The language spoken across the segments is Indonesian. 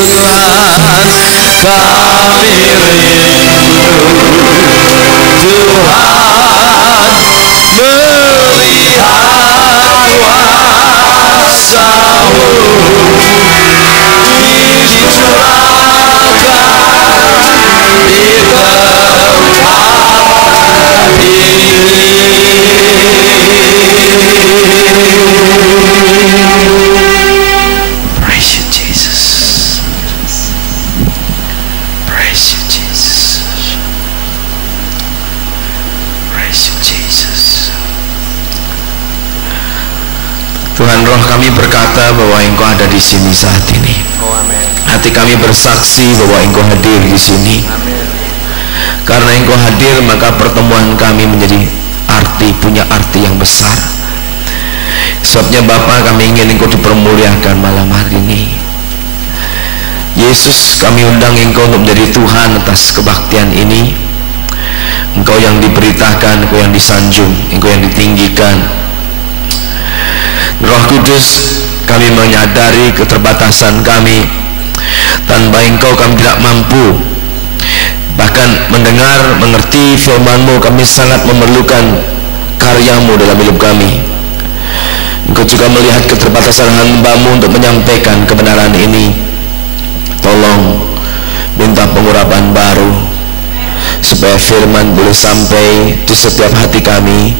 Tuhan, kami rindu Tuhan, melihat kuasa-Mu dicurahkan di tempat ini. Praise you, Jesus. Praise you, Jesus. Praise you, Jesus. Tuhan, roh kami berkata bahwa Engkau ada di sini saat ini. Oh, amin. Hati kami bersaksi bahwa Engkau hadir di sini. Amin. Karena Engkau hadir, maka pertemuan kami menjadi punya arti yang besar. Sebabnya Bapa, kami ingin Engkau dipermuliakan malam hari ini. Yesus, kami undang Engkau untuk menjadi Tuhan atas kebaktian ini. Engkau yang diberitakan, Engkau yang disanjung, Engkau yang ditinggikan. Roh Kudus, kami menyadari keterbatasan kami. Tanpa Engkau kami tidak mampu. Bahkan mendengar, mengerti firman-Mu, kami sangat memerlukan karya-Mu dalam hidup kami. Engkau juga melihat keterbatasan hamba-Mu untuk menyampaikan kebenaran ini. Tolong minta pengurapan baru supaya firman boleh sampai di setiap hati kami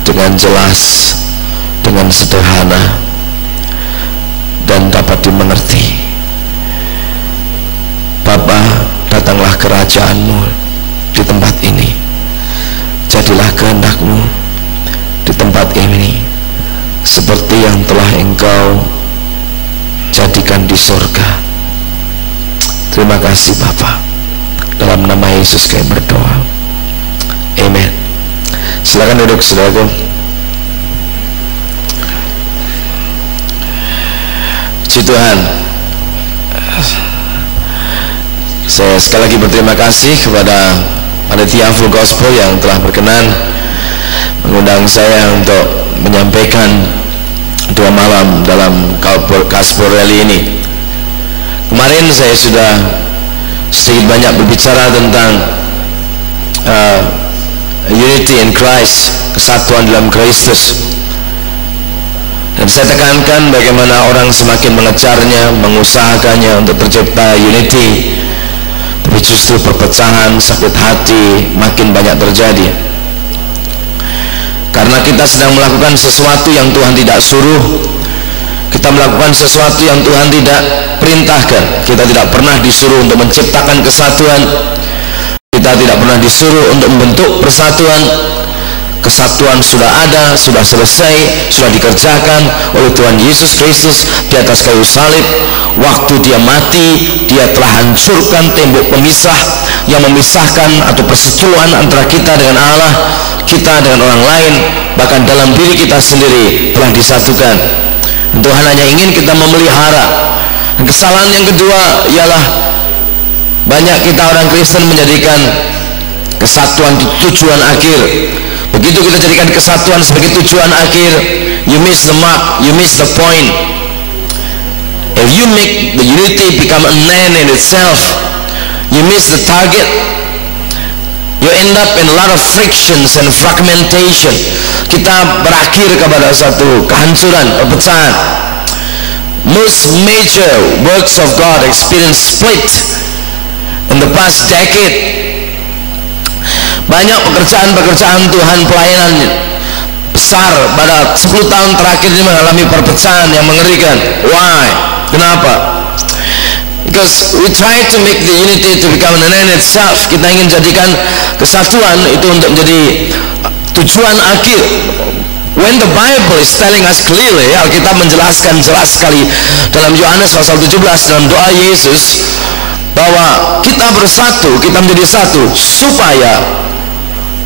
dengan jelas, dengan sederhana, dan dapat dimengerti. Bapa, datanglah kerajaan-Mu di tempat ini. Jadilah kehendak-Mu di tempat ini seperti yang telah Engkau jadikan di surga. Terima kasih Bapa. Dalam nama Yesus kami berdoa. Amen. Silakan duduk, saudaraku. Puji Tuhan. Saya sekali lagi berterima kasih kepada panitia Full Gospel yang telah berkenan mengundang saya untuk menyampaikan dua malam dalam Gospel Rally ini. Kemarin saya sudah sedikit banyak berbicara tentang unity in Christ, kesatuan dalam Kristus. Dan saya tekankan bagaimana orang semakin mengejarnya, mengusahakannya untuk tercipta unity, tapi justru perpecahan, sakit hati makin banyak terjadi. Karena kita sedang melakukan sesuatu yang Tuhan tidak suruh, kita melakukan sesuatu yang Tuhan tidak perintahkan. Kita tidak pernah disuruh untuk menciptakan kesatuan, kita tidak pernah disuruh untuk membentuk persatuan. Kesatuan sudah ada, sudah selesai, sudah dikerjakan oleh Tuhan Yesus Kristus di atas kayu salib. Waktu Dia mati, Dia telah hancurkan tembok pemisah yang memisahkan atau persetujuan antara kita dengan Allah, kita dengan orang lain, bahkan dalam diri kita sendiri telah disatukan. Tuhan hanya ingin kita memelihara. Dan kesalahan yang kedua ialah banyak kita orang Kristen menjadikan kesatuan tujuan akhir. Begitu kita jadikan kesatuan sebagai tujuan akhir, you miss the mark, you miss the point. If you make the unity become an end in itself, you miss the target. You end up in a lot of frictions and fragmentation. Kita berakhir kepada satu kehancuran, perpecahan. Most major works of God experience split in the past decade. Banyak pekerjaan-pekerjaan Tuhan, pelayanan besar pada 10 tahun terakhir ini mengalami perpecahan yang mengerikan. Why? Kenapa? Because we try to make the unity to become an end itself. Kita ingin jadikan kesatuan itu untuk menjadi tujuan akhir. When the Bible is telling us clearly, Alkitab menjelaskan jelas sekali dalam Yohanes pasal 17 dalam doa Yesus bahwa kita bersatu, kita menjadi satu supaya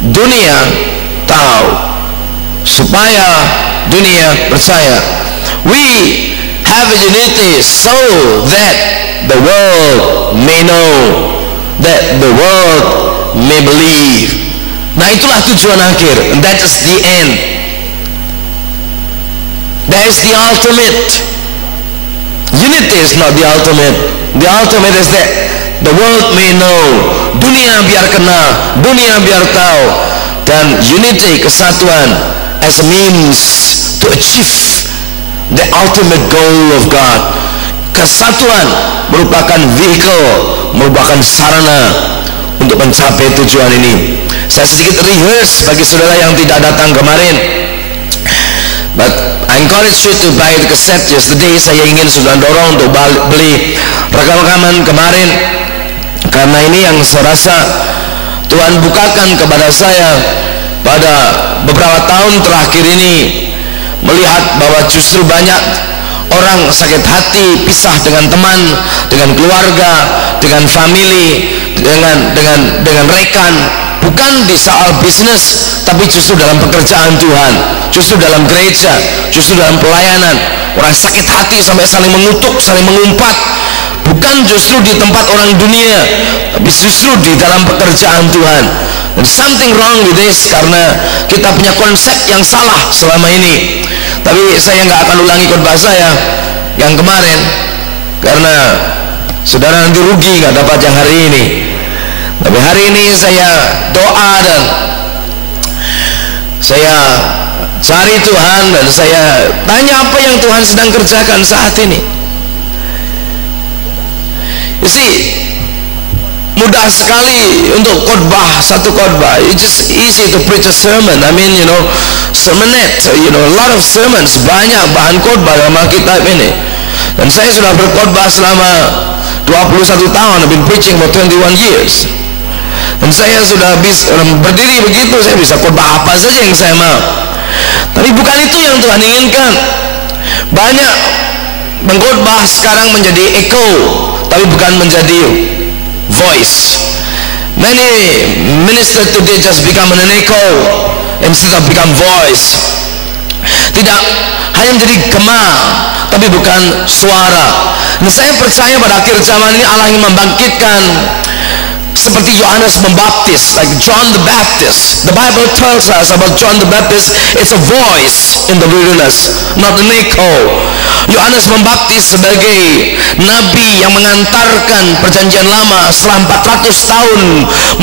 dunia tahu, supaya dunia percaya. We have a unity so that the world may know, that the world may believe. Nah, itulah tujuan akhir, and that is the end. That is the ultimate. Unity is not the ultimate. The ultimate is that the world may know, dunia biar kenal, dunia biar tahu. Dan unity, kesatuan, as a means to achieve the ultimate goal of God. Kesatuan merupakan vehicle, merupakan sarana untuk mencapai tujuan ini. Saya sedikit rehearse bagi saudara yang tidak datang kemarin, but I encourage you to buy the cassette. Yesterday saya ingin saudara dorong untuk beli rekaman kemarin, karena ini yang saya rasa Tuhan bukakan kepada saya pada beberapa tahun terakhir ini, melihat bahwa justru banyak orang sakit hati, pisah dengan teman, dengan keluarga, dengan family, dengan rekan, bukan di soal bisnis, tapi justru dalam pekerjaan Tuhan, justru dalam gereja, justru dalam pelayanan. Orang sakit hati sampai saling mengutuk, saling mengumpat, bukan justru di tempat orang dunia, tapi justru di dalam pekerjaan Tuhan. And something wrong with this, karena kita punya konsep yang salah selama ini. Tapi saya nggak akan ulangi khotbah saya yang kemarin, karena saudara nanti rugi nggak dapat yang hari ini. Tapi hari ini saya doa dan saya cari Tuhan, dan saya tanya apa yang Tuhan sedang kerjakan saat ini. You see, mudah sekali untuk khotbah satu khotbah. It's just easy to preach a sermon. I mean, sermonette, a lot of sermons, banyak bahan khotbah dalam Alkitab ini. Dan saya sudah berkhotbah selama 21 tahun. I've been preaching for 21 years. Dan saya sudah berdiri begitu, saya bisa khotbah apa saja yang saya mau. Tapi bukan itu yang Tuhan inginkan. Banyak mengkhotbah sekarang menjadi echo, tapi bukan menjadi voice. Many ministers today just become an echo instead of become voice. Tidak hanya menjadi gema, tapi bukan suara. Dan saya percaya pada akhir zaman ini Allah ingin membangkitkan seperti Yohanes Pembaptis, like John the Baptist. The Bible tells us about John the Baptist. It's a voice in the wilderness, not an echo. Yohanes Pembaptis sebagai nabi yang mengantarkan perjanjian lama setelah 400 tahun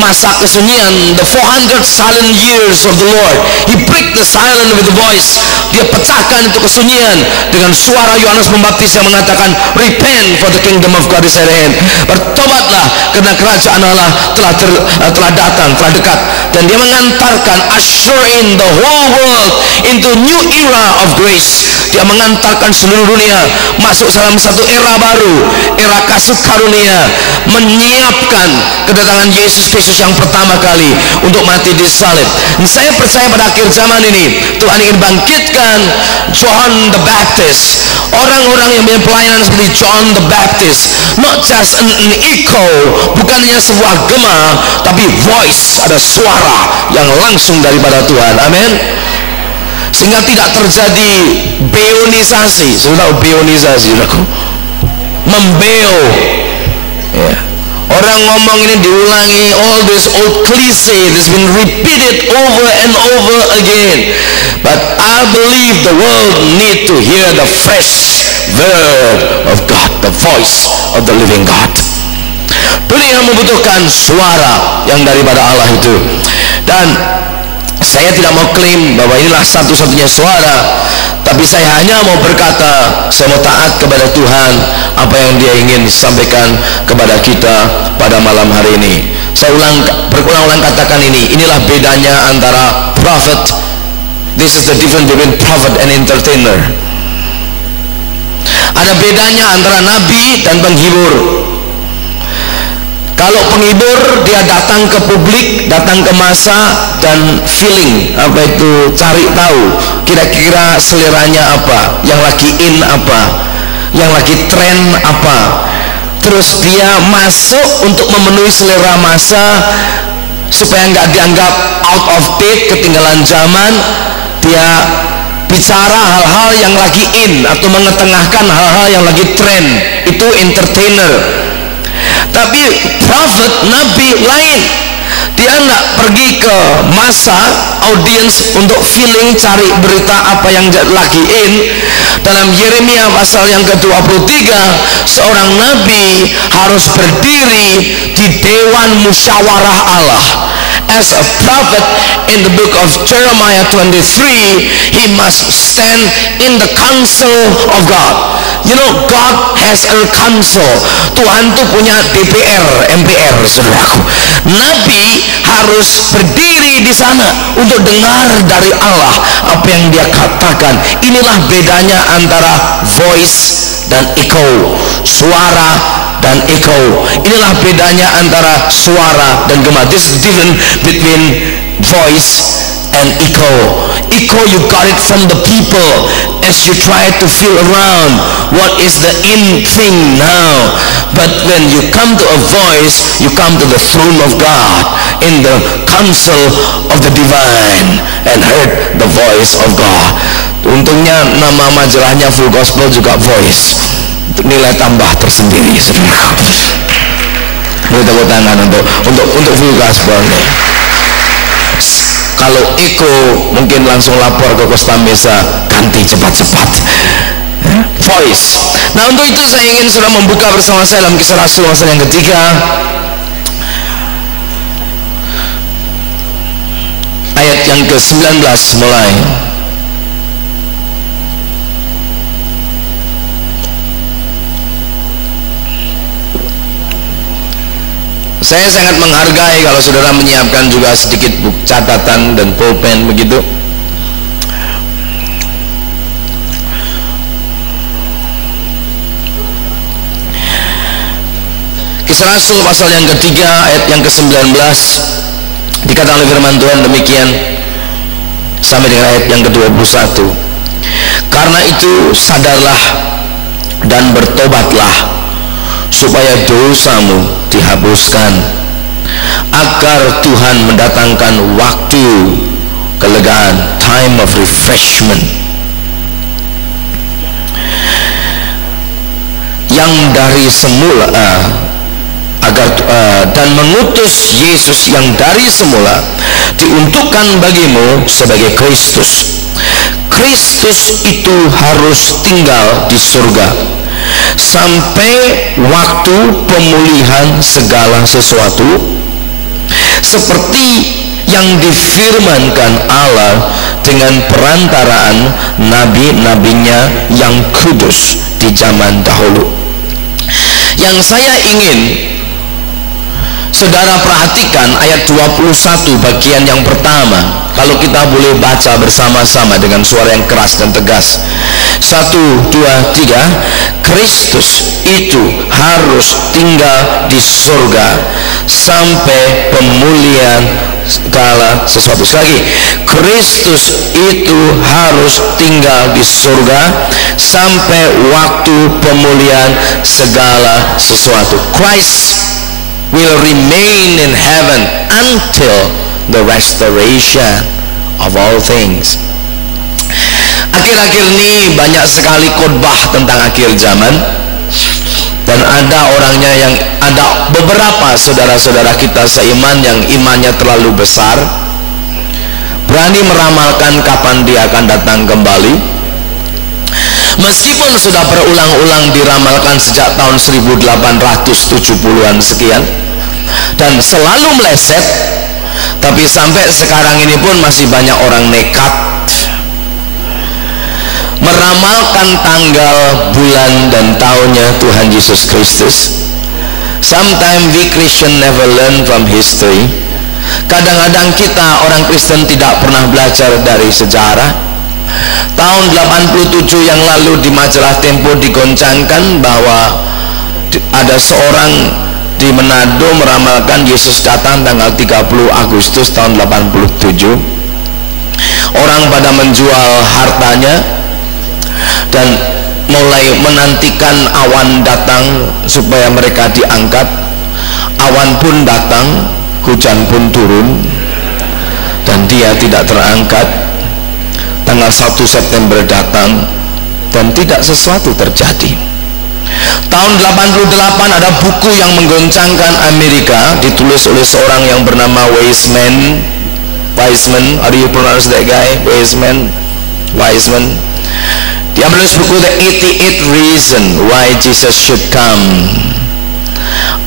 masa kesunyian, the 400 silent years of the Lord. He break the silence with the voice. Dia pecahkan itu kesunyian dengan suara Yohanes Pembaptis yang mengatakan, repent for the kingdom of God is at hand. Bertobatlah karena kerajaan Allah telah datang, telah dekat. Dan dia mengantarkan, usher in the whole world into new era of grace. Dia mengantarkan seluruh dunia masuk dalam satu era baru, era kasih karunia, menyiapkan kedatangan Yesus Kristus yang pertama kali untuk mati di salib. Dan saya percaya pada akhir zaman ini Tuhan ingin bangkitkan John the Baptist, orang-orang yang punya pelayanan seperti John the Baptist, not just an echo, bukan hanya sebuah gema, tapi voice, ada suara yang langsung daripada Tuhan. Amin. Sehingga tidak terjadi beonisasi. Sudah tahu beonisasi? Membeo. Ya. Orang ngomong ini diulangi, all this old cliche, this been repeated over and over again. But I believe the world need to hear the fresh word of God, the voice of the living God. Dunia membutuhkan suara yang daripada Allah itu. Dan saya tidak mau klaim bahwa inilah satu-satunya suara, tapi saya hanya mau berkata, saya mau taat kepada Tuhan apa yang Dia ingin sampaikan kepada kita pada malam hari ini. Saya berulang-ulang katakan ini, inilah bedanya antara prophet. This is the difference between prophet and entertainer. Ada bedanya antara nabi dan penghibur. Kalau penghibur, dia datang ke publik, datang ke massa, dan feeling, apa itu, cari tahu kira-kira seleranya apa, yang lagi in apa, yang lagi tren apa. Terus dia masuk untuk memenuhi selera massa supaya nggak dianggap out of date, ketinggalan zaman. Dia bicara hal-hal yang lagi in atau mengetengahkan hal-hal yang lagi tren. Itu entertainer. Tapi prophet, nabi lain. Dia enggak pergi ke masa audiens untuk feeling cari berita apa yang lagi in. Dalam Yeremia pasal yang ke-23, seorang nabi harus berdiri di dewan musyawarah Allah. As a prophet in the book of Jeremiah 23, he must stand in the council of God. You know, God has a council. Tuhan tuh punya DPR, MPR, saudaraku. Nabi harus berdiri di sana untuk dengar dari Allah apa yang dia katakan. Inilah bedanya antara voice dan echo, suara dan echo. Inilah bedanya antara suara dan gema. This is different between voice and echo. Echo, you got it from the people as you try to feel around what is the in thing now. But when you come to a voice, you come to the throne of God in the council of the divine and heard the voice of God. Untungnya nama majalahnya Full Gospel juga voice, nilai tambah tersendiri, saudara. Beri tepuk tangan untuk Full Gospel nih. Kalau Eko mungkin langsung lapor ke Costa Mesa, ganti cepat-cepat. Voice. Nah, untuk itu saya ingin sudah membuka bersama saya dalam Kisah Rasul pasal yang ketiga, ayat yang ke-19 mulai. Saya sangat menghargai kalau saudara menyiapkan juga sedikit buku catatan dan pulpen begitu. Kisah Rasul pasal yang ketiga ayat yang ke-19 dikatakan oleh firman Tuhan demikian sampai dengan ayat yang ke-21. Karena itu sadarlah dan bertobatlah supaya dosamu dihapuskan, agar Tuhan mendatangkan waktu kelegaan, time of refreshment, yang dari semula dan mengutus Yesus yang dari semula diuntukkan bagimu sebagai Kristus. Kristus itu harus tinggal di surga sampai waktu pemulihan segala sesuatu, seperti yang difirmankan Allah dengan perantaraan nabi-nabinya yang kudus di zaman dahulu. Yang saya ingin saudara perhatikan ayat 21 bagian yang pertama. Kalau kita boleh baca bersama-sama dengan suara yang keras dan tegas. 1, 2, 3. Kristus itu harus tinggal di surga sampai pemulihan segala sesuatu. Sekali lagi, Kristus itu harus tinggal di surga sampai waktu pemulihan segala sesuatu. Christ will remain in heaven until the restoration of all things. Akhir-akhir ini banyak sekali khotbah tentang akhir zaman, dan ada beberapa saudara-saudara kita seiman yang imannya terlalu besar, berani meramalkan kapan dia akan datang kembali, meskipun sudah berulang-ulang diramalkan sejak tahun 1870-an sekian dan selalu meleset. Tapi sampai sekarang ini pun masih banyak orang nekat meramalkan tanggal, bulan, dan tahunnya Tuhan Yesus Kristus. Sometimes we Christian never learn from history. Kadang-kadang kita orang Kristen tidak pernah belajar dari sejarah. Tahun 87 yang lalu di majalah Tempo digoncangkan bahwa ada seorang di Manado meramalkan Yesus datang tanggal 30 Agustus tahun 87. Orang pada menjual hartanya dan mulai menantikan awan datang supaya mereka diangkat. Awan pun datang, hujan pun turun, dan dia tidak terangkat. Tanggal 1 September datang dan tidak sesuatu terjadi. Tahun 88 ada buku yang menggoncangkan Amerika, ditulis oleh seorang yang bernama Wiseman. How do you pronounce that guy? Wiseman. Dia menulis buku The 88 Reason Why Jesus Should Come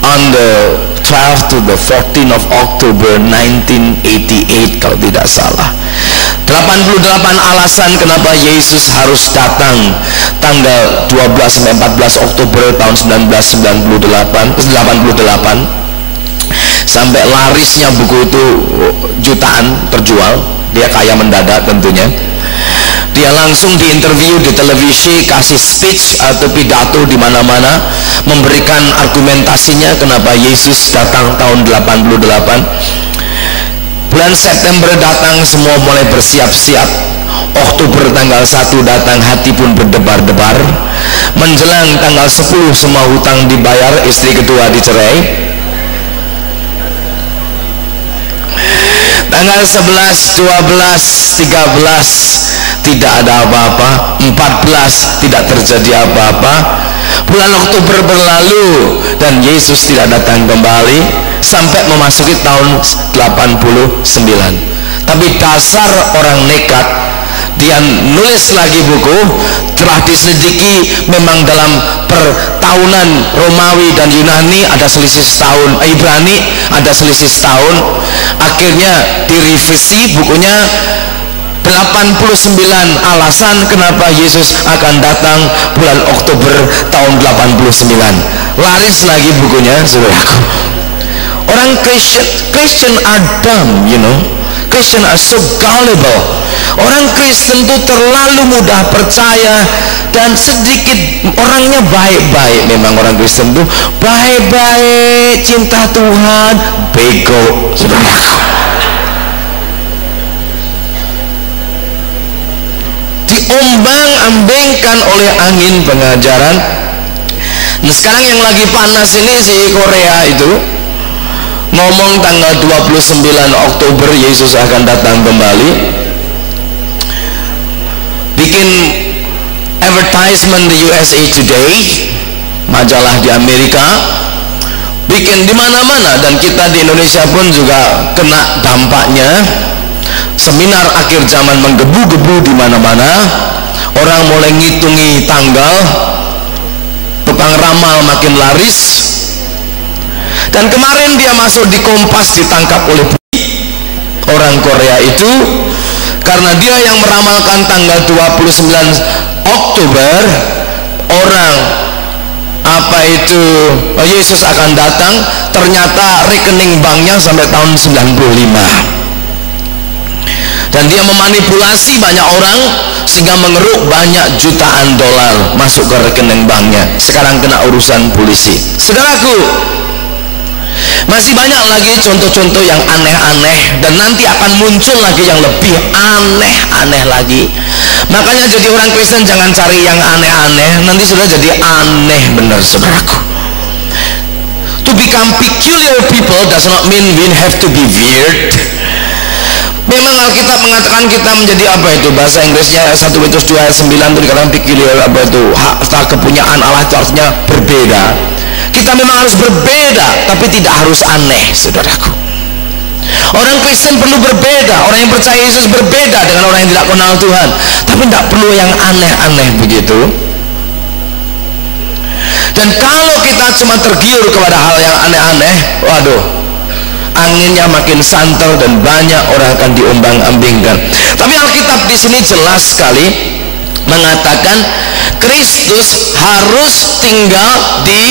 on the 12 to the 14 of October 1988 kalau tidak salah. 88 alasan kenapa Yesus harus datang tanggal 12 sampai 14 Oktober tahun 1988. Sampai larisnya buku itu jutaan terjual. Dia kaya mendadak tentunya. Dia langsung diinterview di televisi, kasih speech atau pidato di mana-mana, memberikan argumentasinya kenapa Yesus datang tahun 88. Bulan September datang, semua mulai bersiap-siap. Oktober tanggal 1 datang, hati pun berdebar-debar. Menjelang tanggal 10 semua hutang dibayar, istri kedua dicerai. Tanggal 11, 12, 13 tidak ada apa-apa. 14 tidak terjadi apa-apa. Bulan Oktober berlalu dan Yesus tidak datang kembali sampai memasuki tahun 89. Tapi dasar orang nekat, dia nulis lagi buku. Telah diselidiki, memang dalam pertahunan Romawi dan Yunani ada selisih setahun, Ibrani ada selisih setahun. Akhirnya direvisi bukunya, 89 alasan kenapa Yesus akan datang bulan Oktober tahun 89. Laris lagi bukunya, saudaraku. Orang Christian are dumb, you know. Christian are so gullible. Orang Kristen itu terlalu mudah percaya dan sedikit orangnya baik-baik. Memang orang Kristen itu baik-baik, cinta Tuhan, bego, saudaraku. Diombang-ambingkan oleh angin pengajaran. Nah, sekarang yang lagi panas ini si Korea itu ngomong tanggal 29 Oktober Yesus akan datang kembali, bikin advertisement di USA Today, majalah di Amerika, bikin di mana-mana, dan kita di Indonesia pun juga kena dampaknya. Seminar akhir zaman menggebu-gebu di mana-mana. Orang mulai ngitungi tanggal, tukang ramal makin laris. Dan kemarin dia masuk di Kompas, ditangkap oleh orang Korea itu karena dia yang meramalkan tanggal 29 Oktober orang Yesus akan datang. Ternyata rekening banknya sampai tahun 95. Dan dia memanipulasi banyak orang sehingga mengeruk banyak jutaan dolar masuk ke rekening banknya. Sekarang kena urusan polisi. Saudaraku, masih banyak lagi contoh-contoh yang aneh-aneh, dan nanti akan muncul lagi yang lebih aneh-aneh lagi. Makanya jadi orang Kristen jangan cari yang aneh-aneh, nanti sudah jadi aneh benar, saudaraku. To become peculiar people does not mean we have to be weird. Memang Alkitab mengatakan kita menjadi apa itu, bahasa Inggrisnya 1 Petrus 2 ayat 9 itu dikatakan peculiar, apa itu, hak kepunyaan Allah, itu artinya berbeda. Kita memang harus berbeda, tapi tidak harus aneh, saudaraku. Orang Kristen perlu berbeda, orang yang percaya Yesus berbeda dengan orang yang tidak kenal Tuhan, tapi tidak perlu yang aneh-aneh begitu. Dan kalau kita cuma tergiur kepada hal yang aneh-aneh, waduh, anginnya makin santer dan banyak orang akan diombang-ambingkan. Tapi Alkitab di sini jelas sekali mengatakan Kristus harus tinggal di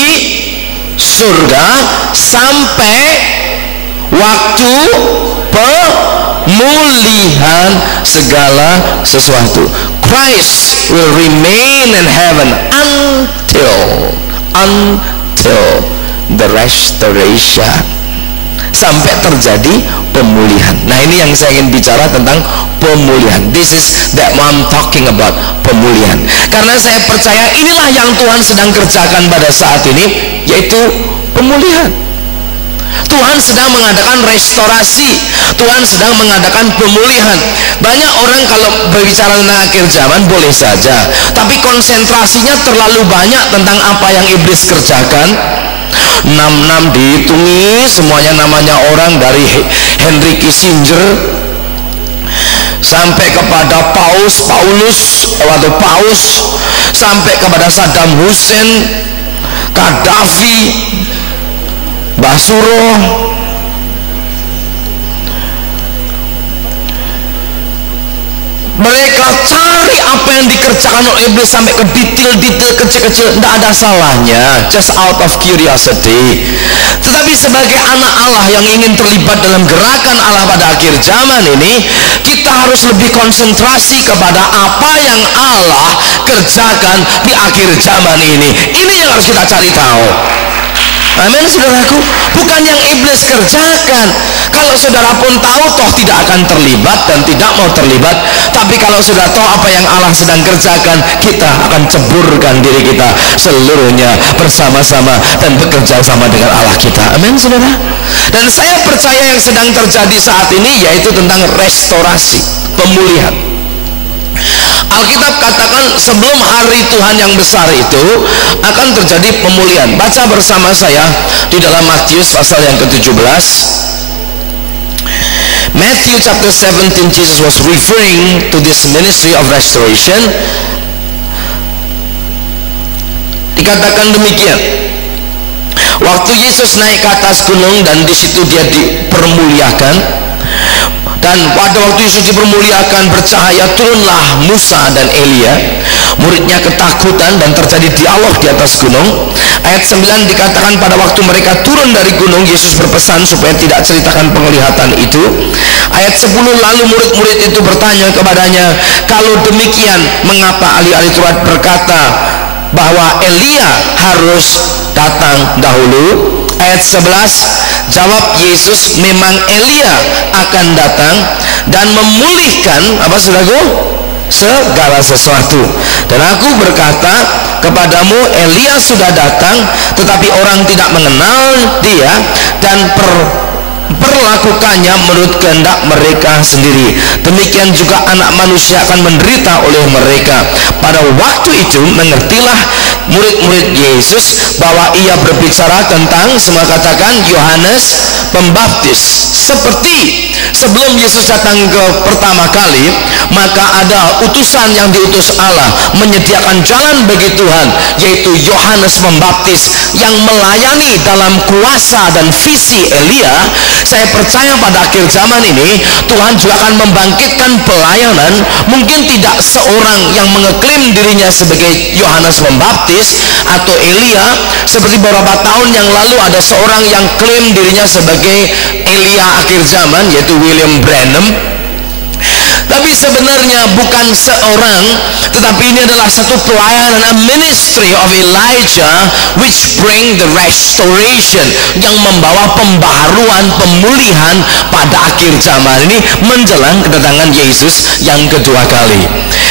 surga sampai waktu pemulihan segala sesuatu. Christ will remain in heaven until the restoration, sampai terjadi pemulihan. Nah, ini yang saya ingin bicara tentang pemulihan. This is that I'm talking about, pemulihan. Karena saya percaya inilah yang Tuhan sedang kerjakan pada saat ini, yaitu pemulihan. Tuhan sedang mengadakan restorasi, Tuhan sedang mengadakan pemulihan. Banyak orang kalau berbicara tentang akhir zaman boleh saja, tapi konsentrasinya terlalu banyak tentang apa yang iblis kerjakan. 66 dihitungi semuanya namanya orang, dari Henry Kissinger sampai kepada Paulus, sampai kepada Saddam Hussein, Gaddafi, Basuro. Mereka cari apa yang dikerjakan oleh iblis sampai ke detail-detail kecil-kecil. Tidak ada salahnya, just out of curiosity. Tetapi sebagai anak Allah yang ingin terlibat dalam gerakan Allah pada akhir zaman ini, kita harus lebih konsentrasi kepada apa yang Allah kerjakan di akhir zaman ini. Ini yang harus kita cari tahu. Amin, saudaraku. Bukan yang iblis kerjakan. Kalau saudara pun tahu, toh tidak akan terlibat dan tidak mau terlibat. Tapi kalau sudah tahu apa yang Allah sedang kerjakan, kita akan ceburkan diri kita seluruhnya bersama-sama dan bekerja sama dengan Allah kita. Amin, saudara. Dan saya percaya yang sedang terjadi saat ini yaitu tentang restorasi, pemulihan. Alkitab katakan sebelum hari Tuhan yang besar itu akan terjadi pemulihan. Baca bersama saya di dalam Matius pasal yang ke-17. Matthew chapter 17, Jesus was referring to this ministry of restoration. Dikatakan demikian, waktu Yesus naik ke atas gunung dan di situ dia dipermuliakan. Dan pada waktu Yesus dipermuliakan bercahaya, turunlah Musa dan Elia. Muridnya ketakutan dan terjadi dialog di atas gunung. Ayat 9 dikatakan pada waktu mereka turun dari gunung, Yesus berpesan supaya tidak ceritakan penglihatan itu. Ayat 10, lalu murid-murid itu bertanya kepadanya, kalau demikian mengapa ahli-ahli Taurat berkata bahwa Elia harus datang dahulu? Ayat 11, jawab Yesus, memang Elia akan datang dan memulihkan apa, saudaraku? Segala sesuatu. Dan aku berkata kepadamu, Elia sudah datang, tetapi orang tidak mengenal dia dan perlakukannya menurut kehendak mereka sendiri. Demikian juga anak manusia akan menderita oleh mereka. Pada waktu itu mengertilah murid-murid Yesus bahwa ia berbicara tentang, semua katakan, Yohanes Pembaptis. Seperti sebelum Yesus datang ke pertama kali, maka ada utusan yang diutus Allah menyediakan jalan bagi Tuhan, yaitu Yohanes Pembaptis yang melayani dalam kuasa dan visi Elia. Saya percaya pada akhir zaman ini Tuhan juga akan membangkitkan pelayanan. Mungkin tidak seorang yang mengeklaim dirinya sebagai Yohanes Pembaptis atau Elia, seperti beberapa tahun yang lalu ada seorang yang klaim dirinya sebagai Elia akhir zaman, yaitu William Branham. Tapi sebenarnya bukan seorang, tetapi ini adalah satu pelayanan, a ministry of Elijah which bring the restoration, yang membawa pembaharuan, pemulihan pada akhir zaman ini menjelang kedatangan Yesus yang kedua kali.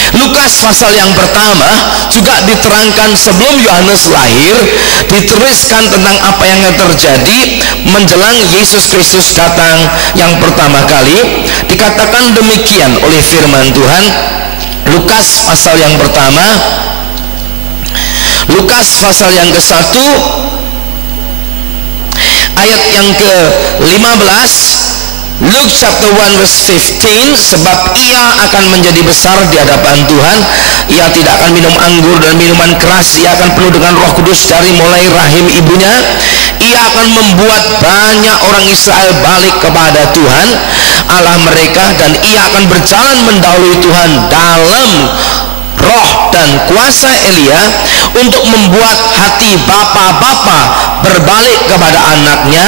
Lukas pasal yang pertama juga diterangkan sebelum Yohanes lahir, dituliskan tentang apa yang terjadi menjelang Yesus Kristus datang yang pertama kali. Dikatakan demikian oleh firman Tuhan, Lukas pasal yang pertama, Lukas pasal yang ke-1 ayat yang ke-15. Luke chapter 1 verse 15, sebab ia akan menjadi besar di hadapan Tuhan, ia tidak akan minum anggur dan minuman keras, ia akan penuh dengan Roh Kudus dari mulai rahim ibunya, ia akan membuat banyak orang Israel balik kepada Tuhan Allah mereka, dan ia akan berjalan mendahului Tuhan dalam roh dan kuasa Elia untuk membuat hati bapa-bapa berbalik kepada anaknya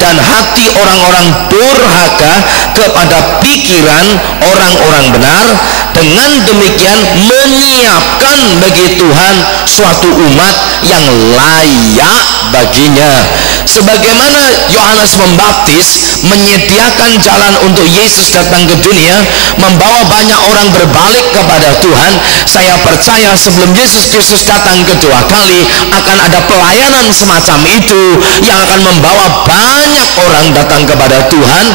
dan hati orang-orang durhaka kepada pikiran orang-orang benar, dengan demikian menyiapkan bagi Tuhan suatu umat yang layak baginya. Sebagaimana Yohanes Pembaptis menyediakan jalan untuk Yesus datang ke dunia, membawa banyak orang berbalik kepada Tuhan, saya percaya sebelum Yesus Kristus datang kedua kali akan ada pelayanan semacam itu yang akan membawa banyak orang datang kepada Tuhan.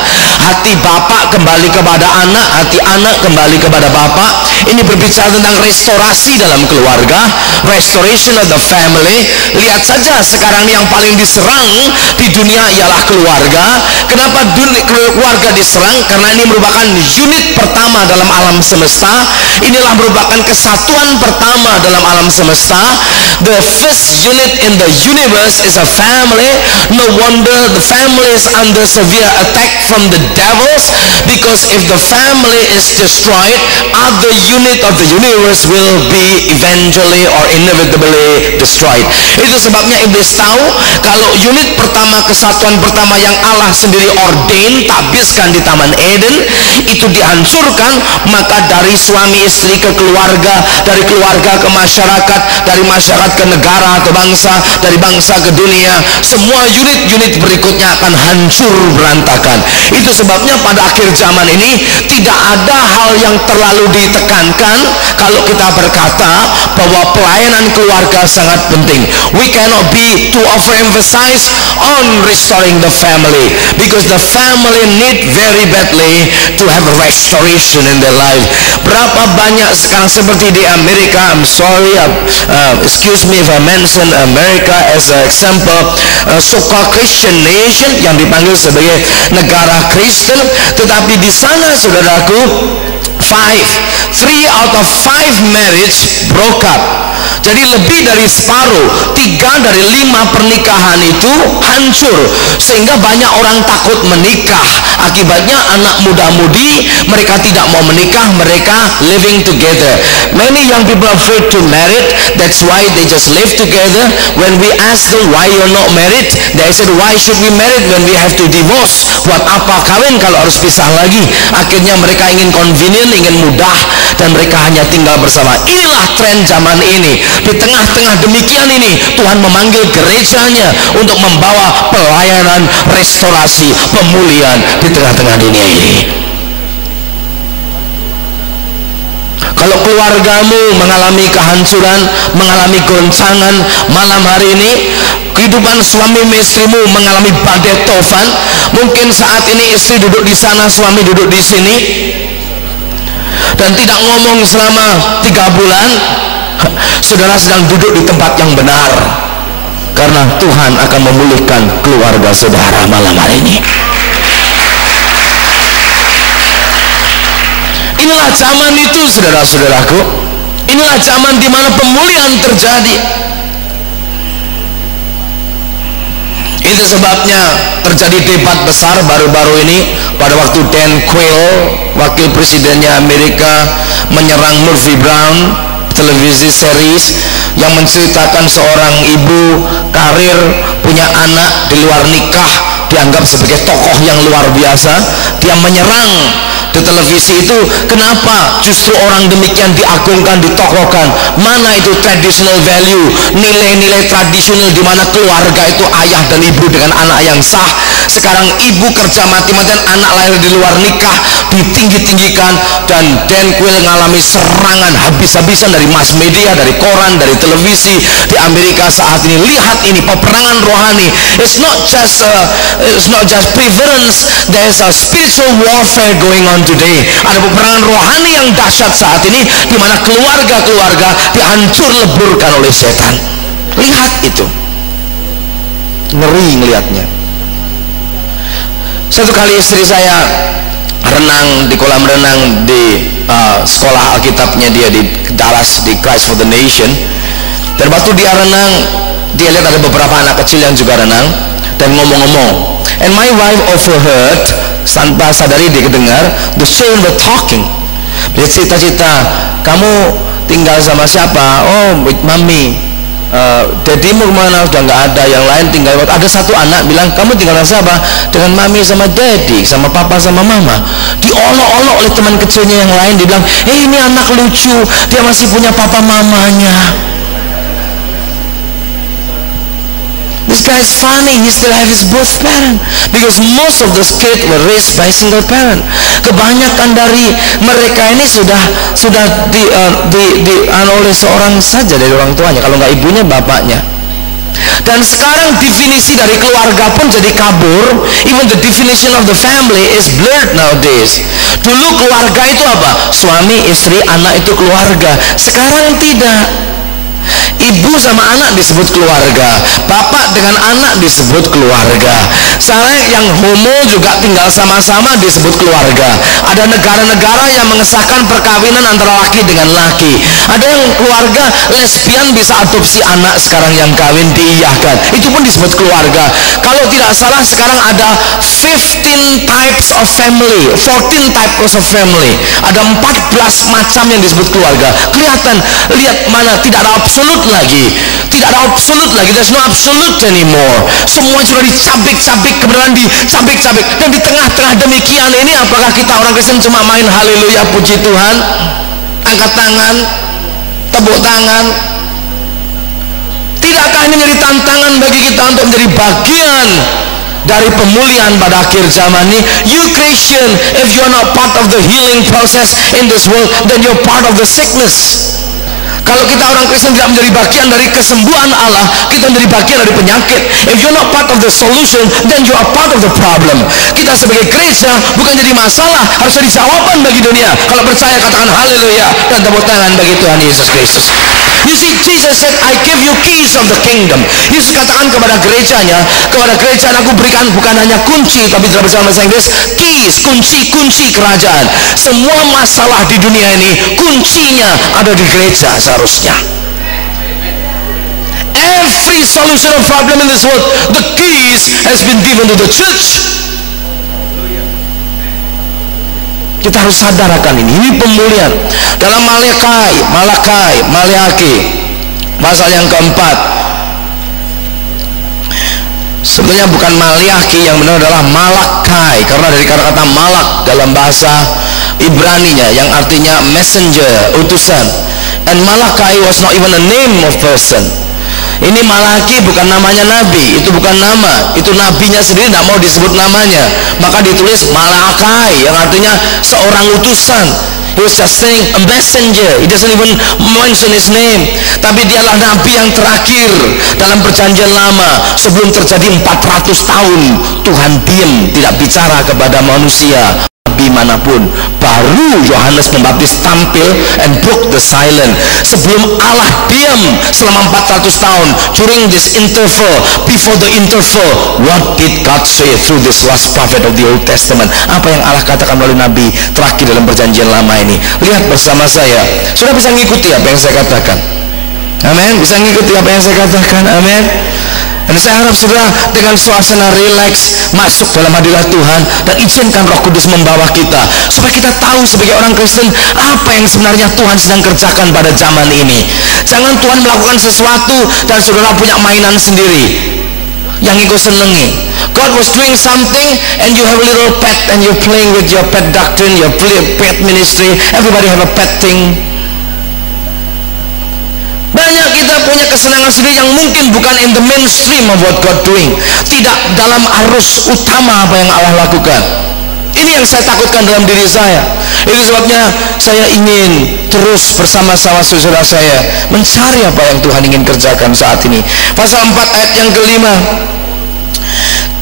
Hati bapak kembali kepada anak, hati anak kembali kepada bapak. Ini berbicara tentang restorasi dalam keluarga, restoration of the family. Lihat saja sekarang yang paling diserang di dunia ialah keluarga. Kenapa keluarga diserang? Karena ini merupakan unit pertama dalam alam semesta. Inilah merupakan kesatuan pertama dalam alam semesta. The first unit in the universe is a family. No wonder the family is under severe attack from the devils, because if the family is destroyed, other unit of the universe will be eventually or inevitably destroyed. Itu sebabnya iblis tahu kalau unit pertama, kesatuan pertama yang Allah sendiri ordain, tabiskan di Taman Eden, itu dihancurkan, maka dari suami istri ke keluarga, dari keluarga ke masyarakat, dari masyarakat ke negara atau bangsa, dari bangsa ke dunia, semua unit-unit berikutnya akan hancur berantakan. Itu sebabnya pada akhir zaman ini tidak ada hal yang terlalu ditekankan kalau kita berkata bahwa pelayanan keluarga sangat penting. We cannot be too overemphasized on restoring the family, because the family need very badly to have a restoration in their life. Berapa banyak sekarang seperti di Amerika, I'm sorry, excuse me if I mention America as an example, so-called Christian nation yang dipanggil sebagai negara Kristen, tetapi di sana saudaraku, 3 out of 5 marriage broke up. Jadi lebih dari separuh, 3 dari 5 pernikahan itu hancur, sehingga banyak orang takut menikah. Akibatnya anak muda-mudi mereka tidak mau menikah, mereka living together. Many young people are afraid to marry, that's why they just live together. When we ask them why you're not married, they said why should we marry when we have to divorce? Buat apa kawin kalau harus pisah lagi? Akhirnya mereka ingin convenient, ingin mudah, dan mereka hanya tinggal bersama. Inilah tren zaman ini. Di tengah-tengah demikian ini, Tuhan memanggil gerejanya untuk membawa pelayanan restorasi, pemulihan di tengah-tengah dunia ini. Kalau keluargamu mengalami kehancuran, mengalami goncangan malam hari ini, kehidupan suami istrimu mengalami badai tofan, mungkin saat ini istri duduk di sana, suami duduk di sini, dan tidak ngomong selama 3 bulan, saudara sedang duduk di tempat yang benar, karena Tuhan akan memulihkan keluarga saudara malam hari ini. Inilah zaman itu, saudara-saudaraku. Inilah zaman di mana pemulihan terjadi. Itu sebabnya terjadi debat besar baru-baru ini pada waktu Dan Quayle, wakil presidennya Amerika, menyerang Murphy Brown, televisi series yang menceritakan seorang ibu karir punya anak di luar nikah, dianggap sebagai tokoh yang luar biasa. Dia menyerang di televisi itu. Kenapa justru orang demikian diagungkan, ditokohkan? Mana itu traditional value, nilai-nilai tradisional di mana keluarga itu ayah dan ibu dengan anak yang sah. Sekarang ibu kerja mati-matian, anak lahir di luar nikah ditinggi-tinggikan, dan Dan Quayle mengalami serangan habis-habisan dari mass media, dari koran, dari televisi di Amerika saat ini. Lihat ini peperangan rohani. It's not just preference, there's a spiritual warfare going on today. Ada peperangan rohani yang dahsyat saat ini, di mana keluarga-keluarga dihancur leburkan oleh setan. Lihat itu, ngeri ngelihatnya. Satu kali istri saya renang di kolam renang di sekolah Alkitabnya dia di Dallas, di Christ for the Nation, dan waktu dia renang, dia lihat ada beberapa anak kecil yang juga renang dan ngomong-ngomong, and my wife overheard, tanpa sadari dia kedengar, the children were talking. Dia cerita-cerita, kamu tinggal sama siapa? Oh, with mommy. Dadimu kemana? Sudah nggak ada. Yang lain tinggal. Ada satu anak bilang, kamu tinggal sama siapa? Dengan mami sama daddy, sama papa sama mama. Diolok-olok oleh teman kecilnya yang lain. Dibilang, ini anak lucu, dia masih punya papa mamanya. This guy is funny, he still have his both parent, because most of the kids were raised by single parent. Kebanyakan dari mereka ini sudah oleh seorang saja dari orang tuanya, kalau nggak ibunya bapaknya. Dan sekarang definisi dari keluarga pun jadi kabur. Even the definition of the family is blurred nowadays. Dulu keluarga itu apa? Suami, istri, anak itu keluarga. Sekarang tidak. Ibu sama anak disebut keluarga, bapak dengan anak disebut keluarga. Sekarang yang homo juga tinggal sama-sama disebut keluarga. Ada negara-negara yang mengesahkan perkawinan antara laki dengan laki. Ada yang keluarga lesbian bisa adopsi anak sekarang yang kawin diiyahkan, itu pun disebut keluarga. Kalau tidak salah sekarang ada 15 types of family, 14 types of family. Ada 14 macam yang disebut keluarga. Kelihatan, lihat mana, tidak ada absolut lagi, tidak ada absolut lagi. There's no absolute anymore. Semua sudah dicabik-cabik, kebenaran dicabik-cabik. Dan di tengah-tengah demikian ini, apakah kita orang Kristen cuma main haleluya puji Tuhan, angkat tangan, tepuk tangan? Tidakkah ini menjadi tantangan bagi kita untuk menjadi bagian dari pemulihan pada akhir zaman ini? You Christian, if you are not part of the healing process in this world, then you're part of the sickness. Kalau kita orang Kristen tidak menjadi bagian dari kesembuhan Allah, kita menjadi bagian dari penyakit. If you're not part of the solution, then you are part of the problem. Kita sebagai gereja bukan jadi masalah, harus jadi jawaban bagi dunia. Kalau percaya katakan haleluya dan tepuk tangan bagi Tuhan Yesus Kristus. You see, Jesus said, I give you keys of the kingdom. Yesus katakan kepada gerejanya, kepada kerajaan aku berikan bukan hanya kunci, tapi dalam bahasa Inggris keys, kunci kerajaan. Semua masalah di dunia ini kuncinya ada di gereja seharusnya. Every solution of problem in this world, the keys has been given to the church. Kita harus sadarkan ini pemulihan. Dalam Maleakhi pasal yang keempat, sebenarnya bukan Maleakhi, yang benar adalah Malakai, karena dari kata malak dalam bahasa Ibraninya yang artinya messenger, utusan. And Malakai was not even a name of person. Ini Malaki bukan namanya nabi, itu bukan nama, itu nabinya sendiri tidak mau disebut namanya, maka ditulis Malakai yang artinya seorang utusan. He was just saying a messenger. He doesn't even mention his name. Tapi dialah nabi yang terakhir dalam perjanjian lama. Sebelum terjadi 400 tahun Tuhan diam, tidak bicara kepada manusia manapun. Baru Yohanes Pembaptis tampil and broke the silence. Sebelum Allah diam selama 400 tahun, during this interval, before the interval, what did God say through this last prophet of the Old Testament? Apa yang Allah katakan melalui nabi terakhir dalam perjanjian lama ini? Lihat bersama saya. Sudah bisa mengikuti apa yang saya katakan? Amin. Bisa mengikuti apa yang saya katakan? Amin. Dan saya harap saudara dengan suasana rileks masuk dalam hadirat Tuhan dan izinkan Roh Kudus membawa kita supaya kita tahu sebagai orang Kristen apa yang sebenarnya Tuhan sedang kerjakan pada zaman ini. Jangan Tuhan melakukan sesuatu dan saudara punya mainan sendiri yang ikut senengi. God was doing something and you have a little pet and you're playing with your pet doctrine, your pet ministry. Everybody have a pet thing. Banyak kita punya kesenangan sendiri yang mungkin bukan in the mainstream of what God doing, tidak dalam arus utama apa yang Allah lakukan. Ini yang saya takutkan dalam diri saya. Itu sebabnya saya ingin terus bersama-sama saudara saya mencari apa yang Tuhan ingin kerjakan saat ini. Pasal 4 ayat yang kelima,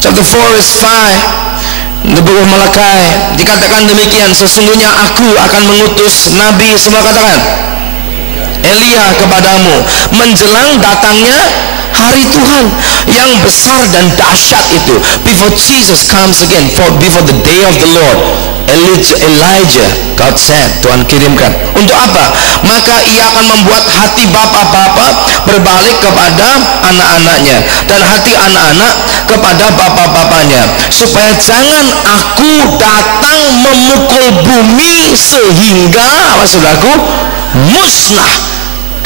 chapter 4 verse 5, the book of Malachi, dikatakan demikian, sesungguhnya aku akan mengutus nabi, semua katakan Elia kepadamu menjelang datangnya hari Tuhan yang besar dan dahsyat itu. Before Jesus comes again, before the day of the Lord, Elijah, God sent, Tuhan kirimkan. Untuk apa? Maka ia akan membuat hati bapak-bapak berbalik kepada anak-anaknya dan hati anak-anak kepada bapak-bapaknya, supaya jangan aku datang memukul bumi sehingga apa saudaraku musnah.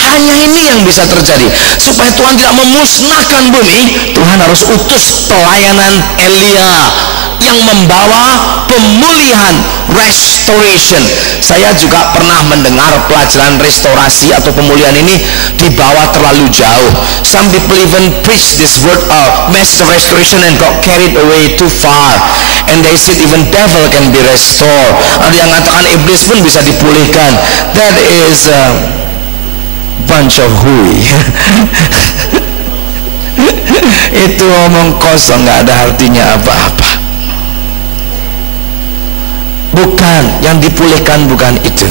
Hanya ini yang bisa terjadi. Supaya Tuhan tidak memusnahkan bumi, Tuhan harus utus pelayanan Elia yang membawa pemulihan, restoration. Saya juga pernah mendengar pelajaran restorasi atau pemulihan ini dibawa terlalu jauh. Some people even preach this word message of restoration and got carried away too far, and they said even devil can be restored. Ada yang mengatakan iblis pun bisa dipulihkan. That is bunch of hui. Itu omong kosong, nggak ada artinya apa-apa. Bukan, yang dipulihkan bukan itu.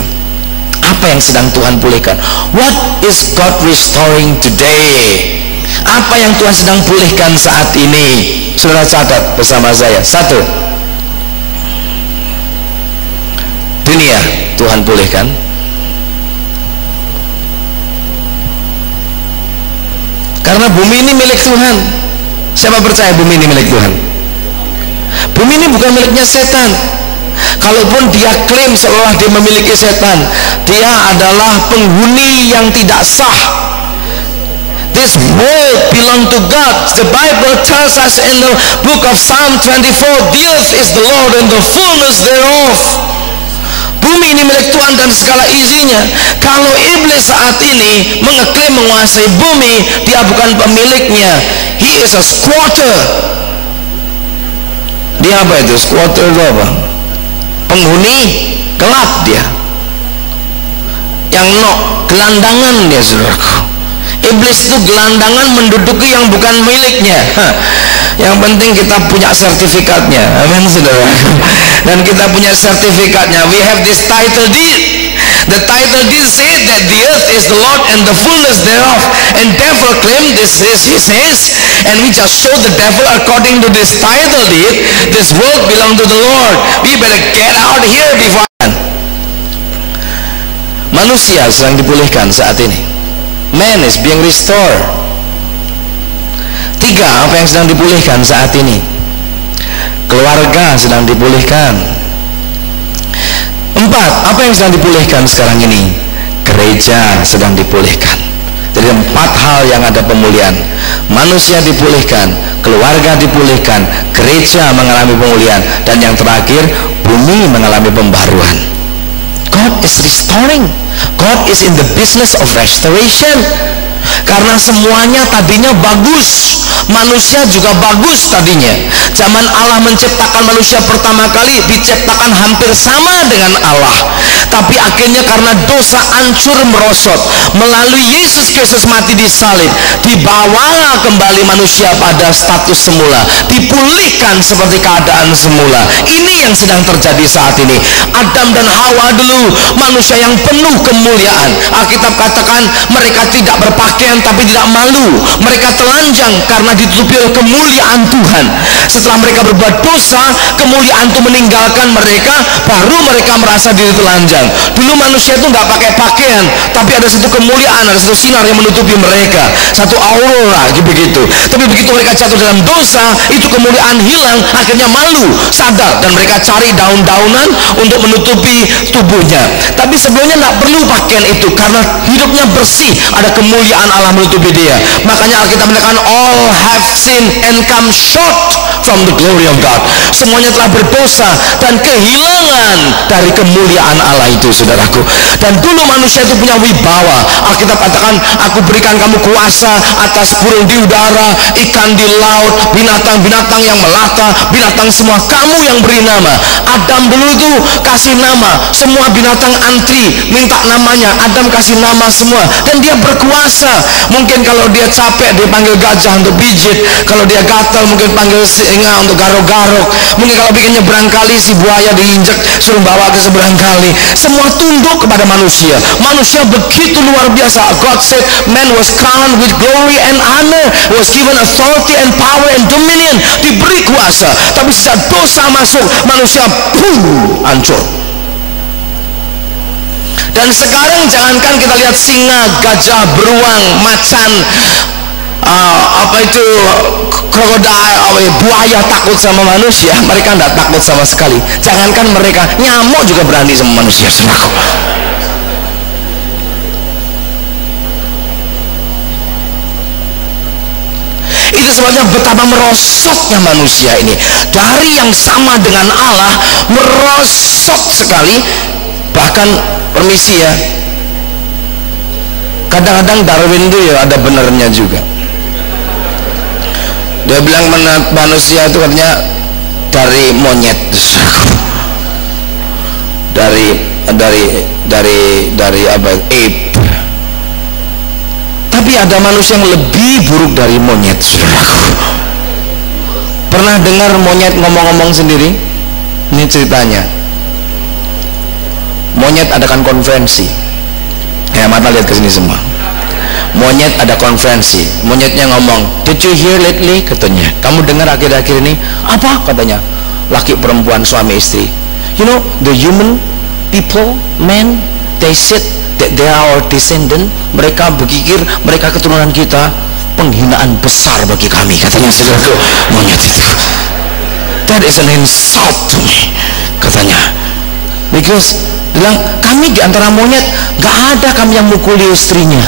Apa yang sedang Tuhan pulihkan? What is God restoring today? Apa yang Tuhan sedang pulihkan saat ini? Saudara catat bersama saya. 1, dunia Tuhan pulihkan. Karena bumi ini milik Tuhan. Siapa percaya bumi ini milik Tuhan? Bumi ini bukan miliknya setan. Kalaupun dia klaim seolah dia memiliki setan, dia adalah penghuni yang tidak sah. This world belong to God. The Bible tells us in the book of Psalm 24, the earth is the Lord and the fullness thereof. Bumi ini milik Tuhan dan segala isinya. Kalau iblis saat ini mengeklaim menguasai bumi, dia bukan pemiliknya. He is a squatter. Dia apa itu? Squatter itu apa? Penghuni gelap dia. Yang gelandangan dia, saudaraku. Iblis itu gelandangan menduduki yang bukan miliknya. Yang penting kita punya sertifikatnya. Amin, saudara. Dan kita punya sertifikatnya. We have this title deed. The title deed says that the earth is the Lord and the fullness thereof. And devil claimed this is his. And we just show the devil according to this title deed, this world belong to the Lord. We better get out here before. Manusia sedang dipulihkan saat ini. Man is being restored. 3, apa yang sedang dipulihkan saat ini? Keluarga sedang dipulihkan. 4, apa yang sedang dipulihkan sekarang ini? Gereja sedang dipulihkan. Jadi 4 hal yang ada pemulihan. Manusia dipulihkan, keluarga dipulihkan, gereja mengalami pemulihan, dan yang terakhir, bumi mengalami pembaruan. God is restoring. God is in the business of restoration. Karena semuanya tadinya bagus, manusia juga bagus tadinya. Zaman Allah menciptakan manusia pertama kali, diciptakan hampir sama dengan Allah. Tapi akhirnya karena dosa hancur merosot. Melalui Yesus Kristus mati di salib, dibawa kembali manusia pada status semula, dipulihkan seperti keadaan semula. Ini yang sedang terjadi saat ini. Adam dan Hawa dulu manusia yang penuh kemuliaan. Alkitab katakan mereka tidak berpakaian tapi tidak malu. Mereka telanjang karena ditutupi oleh kemuliaan Tuhan. Setelah mereka berbuat dosa, kemuliaan itu meninggalkan mereka, baru mereka merasa diri telanjang. Dulu manusia itu nggak pakai pakaian, tapi ada satu kemuliaan, ada satu sinar yang menutupi mereka, satu aurora begitu. Tapi begitu mereka jatuh dalam dosa, itu kemuliaan hilang, akhirnya malu, sadar, dan mereka cari daun-daunan untuk menutupi tubuhnya. Tapi sebelumnya nggak perlu pakaian itu, karena hidupnya bersih, ada kemuliaan Allah menutupi dia. Makanya Alkitab mengatakan all have sinned and come short from the glory of God. Semuanya telah berdosa dan kehilangan dari kemuliaan Allah itu, saudaraku. Dan dulu manusia itu punya wibawa. Alkitab katakan, aku berikan kamu kuasa atas burung di udara, ikan di laut, binatang-binatang yang melata, binatang semua. Kamu yang beri nama. Adam dulu itu kasih nama, semua binatang antri minta namanya. Adam kasih nama semua, dan dia berkuasa. Mungkin kalau dia capek dipanggil gajah untuk pijit, kalau dia gatal mungkin panggil singa untuk garuk-garuk, mungkin kalau bikin nyebrang kali si buaya diinjek suruh bawa ke seberang kali. Semua tunduk kepada manusia. Manusia begitu luar biasa. God said man was crowned with glory and honor, was given authority and power and dominion, diberi kuasa. Tapi sejak dosa masuk, manusia hancur. Dan sekarang jangankan kita lihat singa, gajah, beruang, macan, krokodil, buaya takut sama manusia, mereka tidak takut sama sekali. Jangankan mereka, nyamuk juga berani sama manusia, saudaraku. Itu sebabnya betapa merosotnya manusia ini, dari yang sama dengan Allah merosot sekali. Bahkan permisi ya, kadang-kadang Darwin itu ya ada benernya juga. Dia bilang manusia itu katanya dari monyet, dari apa, ape. Tapi ada manusia yang lebih buruk dari monyet, saudaraku. Pernah dengar monyet ngomong-ngomong sendiri? Ini ceritanya. Monyet adakan konferensi. Ya, mata lihat ke sini semua. Monyet ada konferensi. Monyetnya ngomong, "Did you hear lately?" katanya. "Kamu dengar akhir-akhir ini?" "Apa?" katanya. "Laki perempuan, suami istri. You know, the human people, men, they said that they are our descendant." Mereka berpikir mereka keturunan kita. "Penghinaan besar bagi kami," katanya, saudaraku. Monyet itu, "That is an insult to me," katanya. Because bilang, "Kami di antara monyet gak ada kami yang mukuli istrinya,"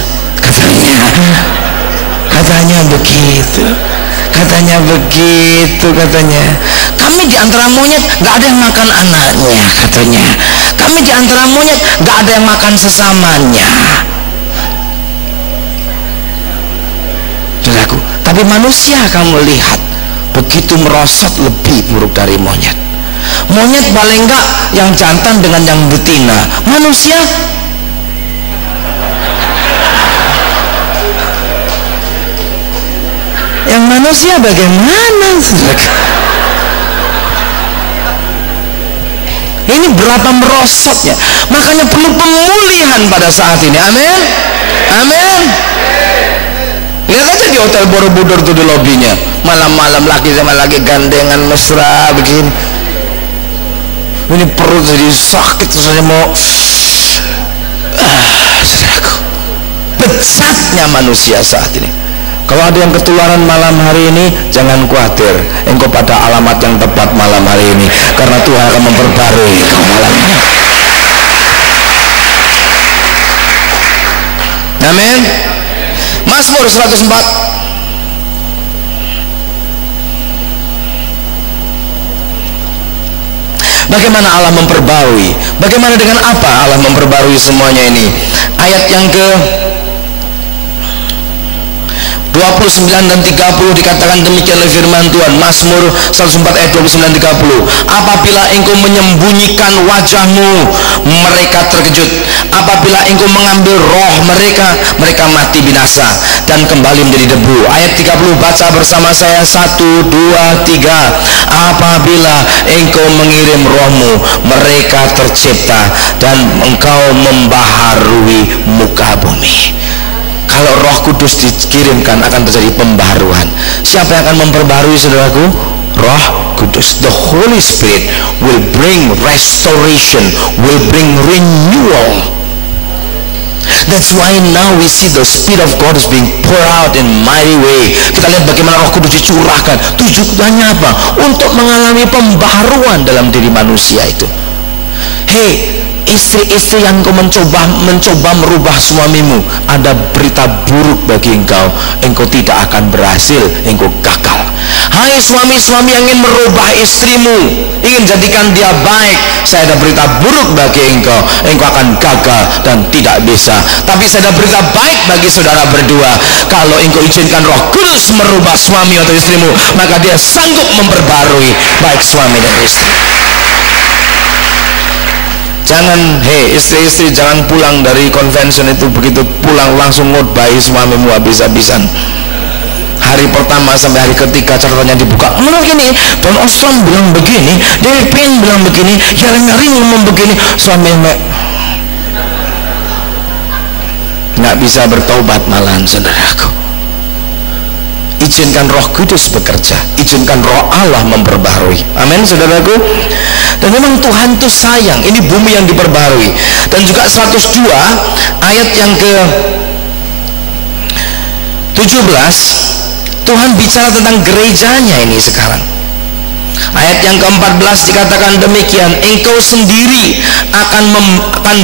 katanya begitu. Katanya begitu, katanya. "Kami di antara monyet gak ada yang makan anaknya," katanya. "Kami di antara monyet gak ada yang makan sesamanya." Saudaraku, tapi manusia kamu lihat begitu merosot lebih buruk dari monyet. Monyet paling enggak yang jantan dengan yang betina. Manusia bagaimana? Ini berapa merosotnya. Makanya perlu pemulihan pada saat ini. Amin, amin. Lihat aja di hotel Borobudur tuh, di lobinya malam-malam laki sama laki gandengan mesra begini. Ini perut jadi sakit, saya mau saudaraku, bezatnya manusia saat ini. Kalau ada yang ketularan malam hari ini, jangan khawatir, engkau pada alamat yang tepat malam hari ini, karena Tuhan akan memperbarui kau malam ini. Amin. Mazmur 104. Bagaimana Allah memperbarui? Bagaimana dengan apa Allah memperbarui semuanya ini? Ayat yang ke 29 dan 30 dikatakan demikian oleh firman Tuhan. Mazmur 104 ayat 29 30. "Apabila engkau menyembunyikan wajahmu, mereka terkejut. Apabila engkau mengambil roh mereka, mereka mati binasa dan kembali menjadi debu." Ayat 30, baca bersama saya. 1, 2, 3. "Apabila engkau mengirim rohmu, mereka tercipta dan engkau membaharui muka bumi." Kalau Roh Kudus dikirimkan akan terjadi pembaharuan. Siapa yang akan memperbarui, saudaraku? Roh Kudus. The Holy Spirit will bring restoration, will bring renewal. That's why now we see the Spirit of God is being poured out in mighty way. Kita lihat bagaimana Roh Kudus dicurahkan. Tujuannya apa? Untuk mengalami pembaharuan dalam diri manusia itu. Hei, istri-istri yang kau mencoba merubah suamimu, ada berita buruk bagi engkau. Engkau tidak akan berhasil, engkau gagal. Hai suami-suami yang ingin merubah istrimu, ingin jadikan dia baik, saya ada berita buruk bagi engkau. Engkau akan gagal dan tidak bisa. Tapi saya ada berita baik bagi saudara berdua. Kalau engkau izinkan Roh Kudus merubah suami atau istrimu, maka dia sanggup memperbarui baik suami dan istri. Jangan, hei istri-istri, jangan pulang dari convention itu begitu pulang langsung ngutbahi suamimu habis-habisan. Hari pertama sampai hari ketiga catatannya dibuka. Menurut ini, Don Ostrom bilang begini, David Payne bilang begini, Yeremia ngomong begini. Suami nggak bisa bertobat malahan, saudaraku. Izinkan Roh Kudus bekerja, izinkan Roh Allah memperbarui. Amin, saudaraku. Dan memang Tuhan itu sayang, ini bumi yang diperbarui. Dan juga 102 ayat yang ke 17, Tuhan bicara tentang gerejanya ini sekarang. Ayat yang ke-14 dikatakan demikian, engkau sendiri akan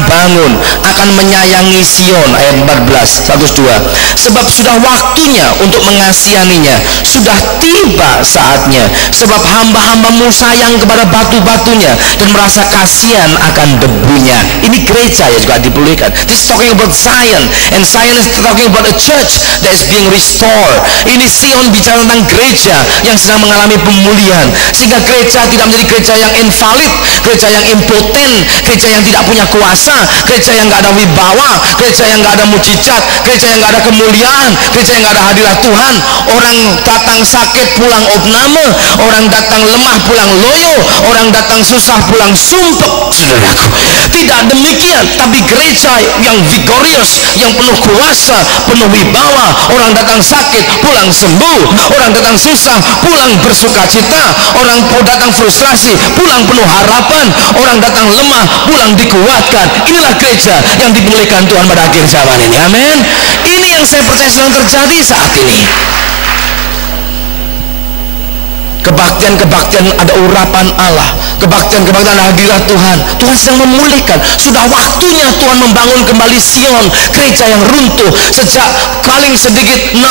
bangun, akan menyayangi Sion. Ayat 14, 102. Sebab sudah waktunya untuk mengasihaninya, sudah tiba saatnya. Sebab hamba-hambamu sayang kepada batu-batunya dan merasa kasihan akan debunya. Ini gereja ya juga dipulihkan. This is talking about Zion, and Zion is talking about a church that is being restored. Ini Sion bicara tentang gereja yang sedang mengalami pemulihan, sehingga gereja tidak menjadi gereja yang invalid, gereja yang impoten, gereja yang tidak punya kuasa, gereja yang nggak ada wibawa, gereja yang nggak ada mujizat, gereja yang nggak ada kemuliaan, gereja yang nggak ada hadirat Tuhan. Orang datang sakit pulang opname, orang datang lemah pulang loyo, orang datang susah pulang sumpek. Saudaraku, tidak demikian, tapi gereja yang vigorous, yang penuh kuasa, penuh wibawa. Orang datang sakit pulang sembuh, orang datang susah pulang bersuka cita, orang datang frustrasi pulang penuh harapan, orang datang lemah pulang dikuatkan. Inilah gereja yang dipulihkan Tuhan pada akhir zaman ini. Amin. Ini yang saya percaya sedang terjadi saat ini. Kebaktian-kebaktian ada urapan Allah, kebaktian-kebaktian ada hadirat Tuhan. Tuhan sedang memulihkan. Sudah waktunya Tuhan membangun kembali Sion, gereja yang runtuh sejak paling sedikit 16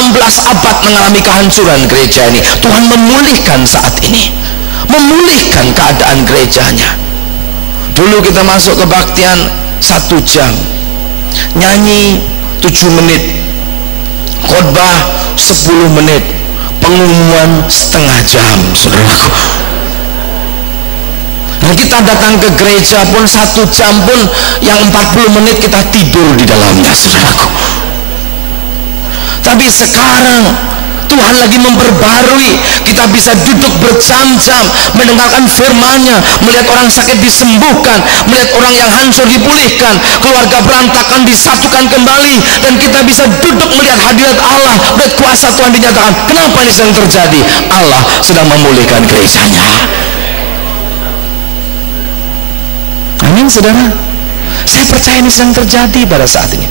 abad mengalami kehancuran gereja ini. Tuhan memulihkan saat ini, memulihkan keadaan gerejanya. Dulu kita masuk kebaktian 1 jam, nyanyi 7 menit, khotbah 10 menit, pengumuman setengah jam. Saudaraku, nah kita datang ke gereja pun 1 jam pun yang 40 menit kita tidur di dalamnya. Saudaraku, tapi sekarang Tuhan lagi memperbarui, kita bisa duduk berjam-jam mendengarkan firman-Nya, melihat orang sakit disembuhkan, melihat orang yang hancur dipulihkan, keluarga berantakan disatukan kembali, dan kita bisa duduk melihat hadirat Allah, melihat kuasa Tuhan dinyatakan. Kenapa ini sedang terjadi? Allah sedang memulihkan gerejanya. Amin, saudara. Saya percaya ini sedang terjadi pada saat ini.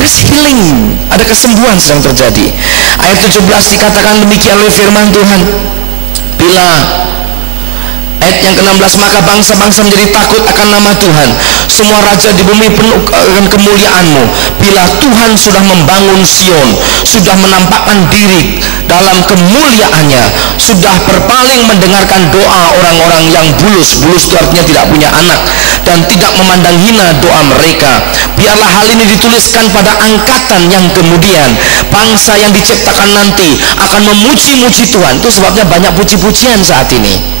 There's healing, ada kesembuhan sedang terjadi. Ayat 17 dikatakan demikian oleh firman Tuhan. Bila ayat yang ke-16, maka bangsa-bangsa menjadi takut akan nama Tuhan, semua raja di bumi penuh dengan kemuliaan-Mu. Bila Tuhan sudah membangun Sion, sudah menampakkan diri dalam kemuliaannya, sudah berpaling mendengarkan doa orang-orang yang bulus itu artinya tidak punya anak, dan tidak memandang hina doa mereka. Biarlah hal ini dituliskan pada angkatan yang kemudian. Bangsa yang diciptakan nanti akan memuji-muji Tuhan. Itu sebabnya banyak puji-pujian saat ini.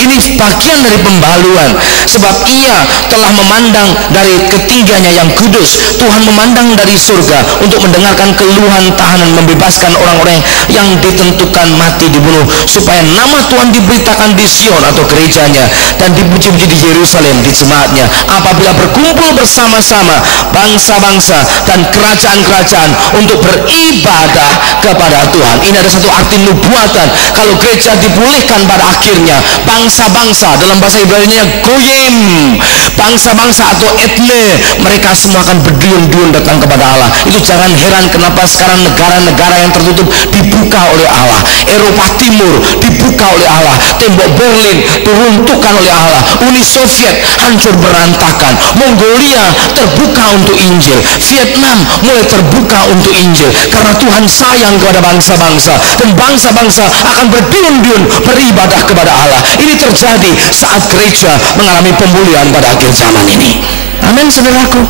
Ini bagian dari pembaluan, sebab Ia telah memandang dari ketinggiannya yang kudus. Tuhan memandang dari surga untuk mendengarkan keluhan tahanan, membebaskan orang-orang yang ditentukan mati dibunuh, supaya nama Tuhan diberitakan di Sion atau gerejanya, dan dipuji-puji di Yerusalem di jemaatnya, apabila berkumpul bersama-sama bangsa-bangsa dan kerajaan-kerajaan untuk beribadah kepada Tuhan. Ini ada satu arti nubuatan. Kalau gereja dipulihkan pada akhirnya, bangsa-bangsa, dalam bahasa Ibrani-nya goyim, bangsa-bangsa atau etne, mereka semua akan berduyun-duyun datang kepada Allah. Itu jangan heran kenapa sekarang negara-negara yang tertutup dibuka oleh Allah. Eropa Timur dibuka oleh Allah, tembok Berlin diruntuhkan oleh Allah, Uni Soviet hancur berantakan, Mongolia terbuka untuk Injil, Vietnam mulai terbuka untuk Injil, karena Tuhan sayang kepada bangsa-bangsa, dan bangsa-bangsa akan berduyun-duyun beribadah kepada Allah. Ini terjadi saat gereja mengalami pemulihan pada akhir zaman ini. Amin, saudaraku.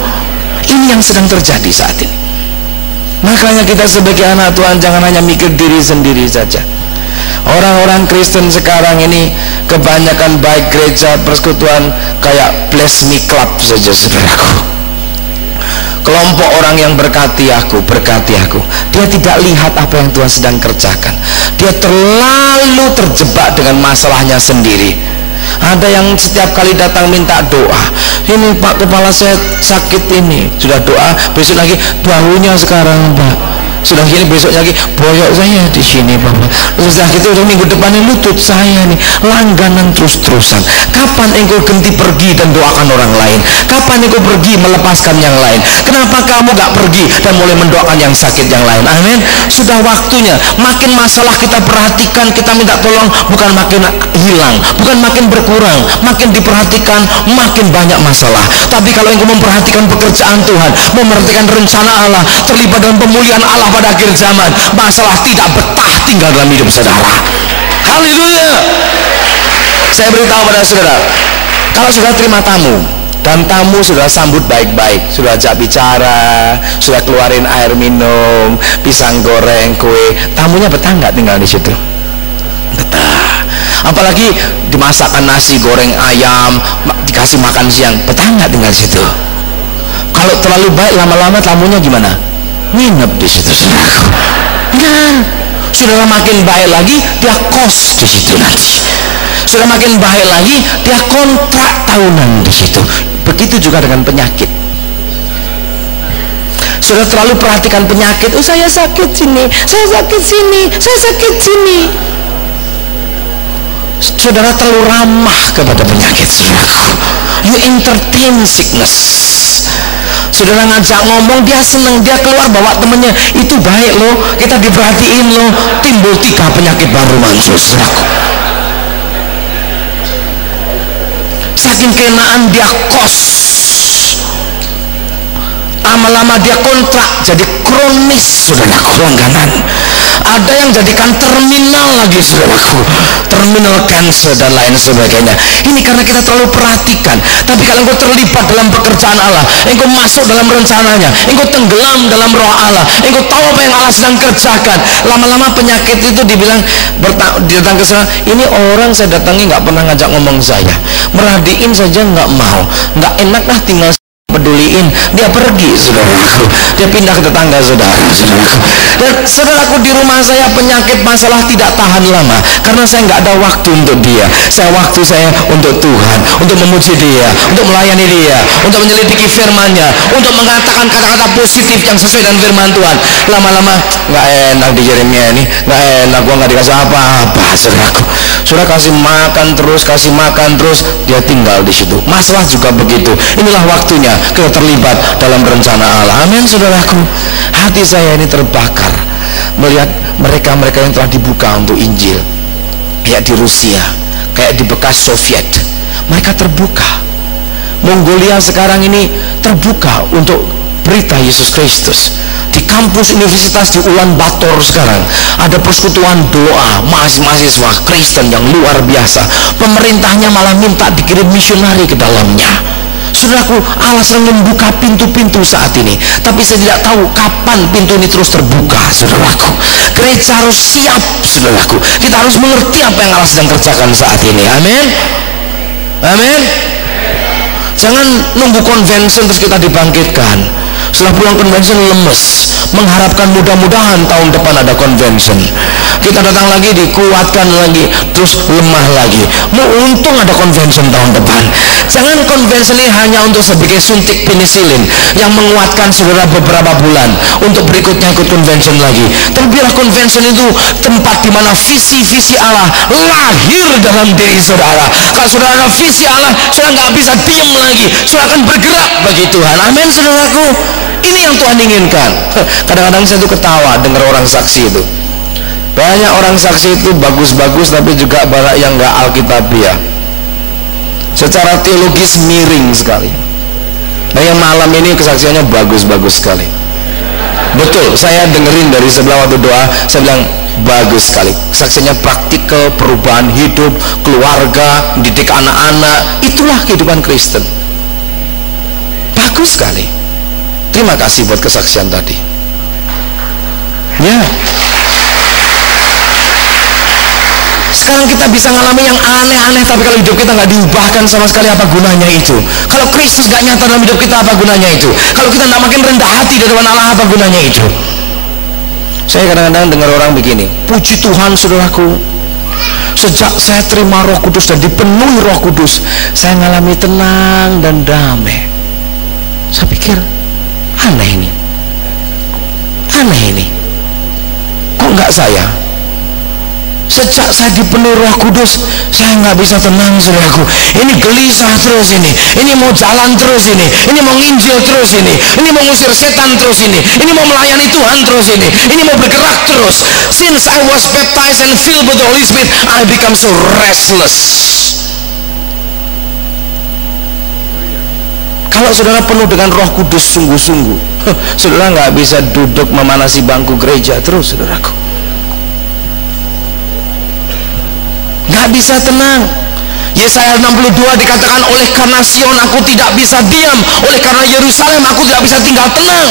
Ini yang sedang terjadi saat ini. Makanya kita sebagai anak Tuhan jangan hanya mikir diri sendiri saja. Orang-orang Kristen sekarang ini kebanyakan baik gereja persekutuan kayak bless me club saja, saudaraku. Kelompok orang yang berkati aku. Dia tidak lihat apa yang Tuhan sedang kerjakan. Dia terlalu terjebak dengan masalahnya sendiri. Ada yang setiap kali datang minta doa, ini Pak, kepala saya sakit ini, sudah doa, besok lagi bahunya sekarang Pak, Sudah gini besoknya lagi, boyok saya di sini Bapak. Sudah gitu minggu depannya lutut saya nih langganan terus-terusan. Kapan engkau ganti pergi dan doakan orang lain? Kapan engkau pergi melepaskan yang lain? Kenapa kamu gak pergi dan mulai mendoakan yang sakit yang lain? Amin. Sudah waktunya. Makin masalah kita perhatikan, kita minta tolong, bukan makin hilang, bukan makin berkurang, makin diperhatikan makin banyak masalah. Tapi kalau engkau memperhatikan pekerjaan Tuhan, memperhatikan rencana Allah, terlibat dalam pemulihan Allah pada akhir zaman, masalah tidak betah tinggal dalam hidup saudara. Haleluya. Saya beritahu pada saudara, kalau sudah terima tamu dan tamu sudah sambut baik-baik, sudah ajak bicara, sudah keluarin air minum, pisang goreng, kue, tamunya betah nggak tinggal di situ? Betah. Apalagi dimasakkan nasi goreng ayam, dikasih makan siang, betah nggak tinggal di situ? Kalau terlalu baik, lama-lama tamunya gimana? Nginep di situ, saudaraku. Nah, sudah makin baik lagi, dia kos di situ nanti. Sudah makin baik lagi, dia kontrak tahunan di situ. Begitu juga dengan penyakit. Sudah terlalu perhatikan penyakit. Oh, saya sakit sini, saya sakit sini, saya sakit sini. Saudara terlalu ramah kepada penyakit, saudaraku. You entertain sickness. Saudara ngajak ngomong, dia senang, dia keluar bawa temennya, itu baik loh, kita diperhatiin loh, timbul 3 penyakit baru muncul, saudaraku. Saking kenaan dia kos, lama-lama dia kontrak, jadi kronis, saudaraku, langganan. Ada yang jadikan terminal lagi, saudaraku, terminal cancer dan lain sebagainya. Ini karena kita terlalu perhatikan. Tapi kalau engkau terlibat dalam pekerjaan Allah, engkau masuk dalam rencananya, engkau tenggelam dalam roh Allah, engkau tahu apa yang Allah sedang kerjakan, lama-lama penyakit itu dibilang datang ke sana. Ini orang saya datangi nggak pernah ngajak ngomong saya, merhatiin saja nggak mau, nggak enak lah tinggal peduliin, dia pergi, saudaraku, dia pindah ke tetangga, saudaraku. Dan saudaraku, di rumah saya penyakit masalah tidak tahan lama, karena saya nggak ada waktu untuk dia. Waktu saya untuk Tuhan, untuk memuji dia, untuk melayani dia, untuk menyelidiki firman-Nya, untuk mengatakan kata-kata positif yang sesuai dengan firman Tuhan. Lama-lama nggak enak di Yeremia ini, nggak enak, gua nggak dikasih apa-apa, saudaraku. Sudah kasih makan terus, dia tinggal di situ. Masalah juga begitu. Inilah waktunya kita terlibat dalam rencana Allah. Amin, saudaraku. Hati saya ini terbakar melihat mereka-mereka yang telah dibuka untuk Injil, kayak di Rusia, kayak di bekas Soviet. Mereka terbuka. Mongolia sekarang ini terbuka untuk berita Yesus Kristus. Di kampus universitas di Ulan Bator sekarang ada persekutuan doa mahasiswa Kristen yang luar biasa. Pemerintahnya malah minta dikirim misionari ke dalamnya. Saudaraku, Allah sedang membuka pintu-pintu saat ini, tapi saya tidak tahu kapan pintu ini terus terbuka, saudaraku. Gereja harus siap, saudaraku. Kita harus mengerti apa yang Allah sedang kerjakan saat ini. Amin. Amin. Jangan nunggu convention terus kita dibangkitkan. Setelah pulang convention lemes, mengharapkan mudah-mudahan tahun depan ada convention. Kita datang lagi, dikuatkan lagi, terus lemah lagi. Mau untung ada convention tahun depan. Jangan convention ini hanya untuk sebagai suntik penicillin yang menguatkan saudara beberapa bulan, untuk berikutnya ikut convention lagi. Tapi biarlah convention itu tempat di mana visi-visi Allah lahir dalam diri saudara. Kalau saudara ada visi Allah, saudara nggak bisa diam lagi, saudara akan bergerak bagi Tuhan. Amin, saudaraku. Ini yang Tuhan inginkan. Kadang-kadang saya tuh ketawa dengar orang saksi itu. Banyak orang saksi itu bagus-bagus, tapi juga banyak yang nggak alkitabiah. Secara teologis miring sekali. Nah, yang malam ini kesaksiannya bagus-bagus sekali. Betul, saya dengerin dari sebelah waktu doa, saya bilang bagus sekali. Kesaksiannya praktikal, perubahan hidup, keluarga, didik anak-anak. Itulah kehidupan Kristen. Bagus sekali. Terima kasih buat kesaksian tadi. Ya. Sekarang kita bisa ngalami yang aneh-aneh, tapi kalau hidup kita nggak diubahkan sama sekali, apa gunanya itu? Kalau Kristus nggak nyata dalam hidup kita, apa gunanya itu? Kalau kita nggak makin rendah hati di depan Allah, apa gunanya itu? Saya kadang-kadang dengar orang begini, puji Tuhan, saudaraku, sejak saya terima Roh Kudus dan dipenuhi Roh Kudus, saya ngalami tenang dan damai. Saya pikir aneh ini. enggak saya? Sejak saya dipenuhi Roh Kudus, saya nggak bisa tenang, saudaraku. Ini gelisah terus ini mau jalan terus ini mau nginjil terus ini mau ngusir setan terus ini mau melayani Tuhan terus ini mau bergerak terus. Since I was baptized and filled with the Holy Spirit, I become so restless. Kalau saudara penuh dengan Roh Kudus sungguh-sungguh, saudara nggak bisa duduk memanasi bangku gereja terus, saudaraku. Nggak bisa tenang. Yesaya 62 dikatakan, oleh karena Sion aku tidak bisa diam, oleh karena Yerusalem aku tidak bisa tinggal tenang.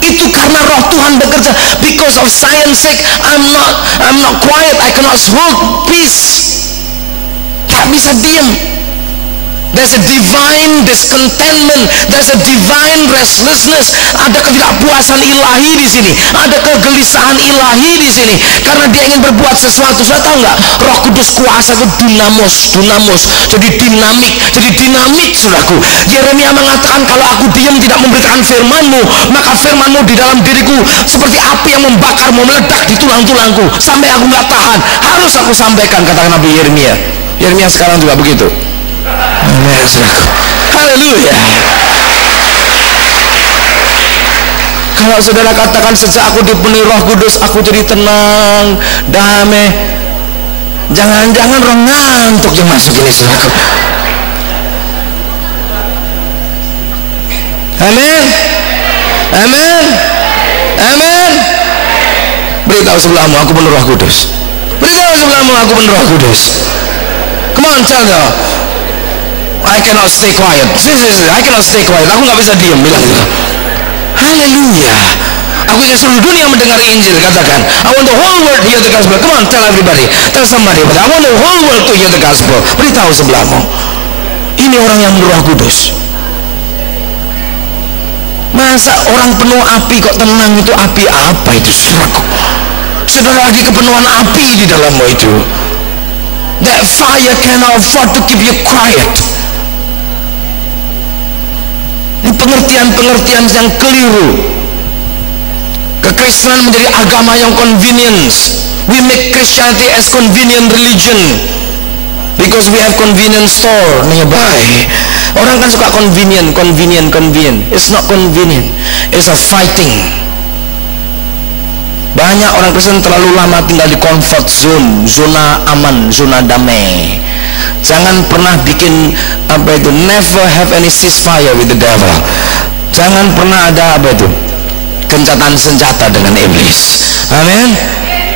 Itu karena Roh Tuhan bekerja. Because of Zion's sake, I'm not quiet, I cannot hold peace. Nggak bisa diam. There's a divine discontentment, there's a divine restlessness. Ada ketidakpuasan ilahi di sini, ada kegelisahan ilahi di sini, karena dia ingin berbuat sesuatu. Sudah tahu nggak? Roh Kudus kuasa itu dinamos, jadi dinamik, saudaraku. Yeremia mengatakan, kalau aku diam tidak memberitakan firman-Mu, maka firman-Mu di dalam diriku seperti api yang membakar, mau meledak di tulang-tulangku, sampai aku nggak tahan. Harus aku sampaikan, kata Nabi Yeremia. Yeremia sekarang juga begitu. Amin, saudaraku. Haleluya. Kalau saudara katakan, sejak aku dipenuhi Roh Kudus aku jadi tenang, damai, jangan-jangan roh ngantuk yang masuk ini, saudaraku. Amin, amin, amin. Beritahu sebelahmu, aku penuh Roh Kudus. Beritahu sebelahmu, aku penuh Roh Kudus. Come on, tell them, I cannot stay quiet. I cannot stay quiet. Aku nggak bisa diam, bilang gitu. Haleluya. Aku ingin seluruh dunia mendengar Injil. Katakan, I want the whole world to hear the gospel. Come on, tell everybody. Tell somebody. I want the whole world to hear the gospel. Beritahu sebelahmu. Ini orang yang penuh Roh Kudus. Masa orang penuh api kok tenang? Itu api apa itu, saudaraku? Saudara lagi kepenuhan api di dalammu itu. That fire cannot afford to keep you quiet. Ini pengertian-pengertian yang keliru. Kekristenan menjadi agama yang convenience. We make Christianity as convenient religion because we have convenience store nearby. Orang kan suka convenient. It's not convenient, it's a fighting. Banyak orang Kristen terlalu lama tinggal di comfort zone, zona aman, zona damai. Jangan pernah bikin apa itu, never have any ceasefire with the devil. Jangan pernah ada apa itu, gencatan senjata dengan iblis. Amin.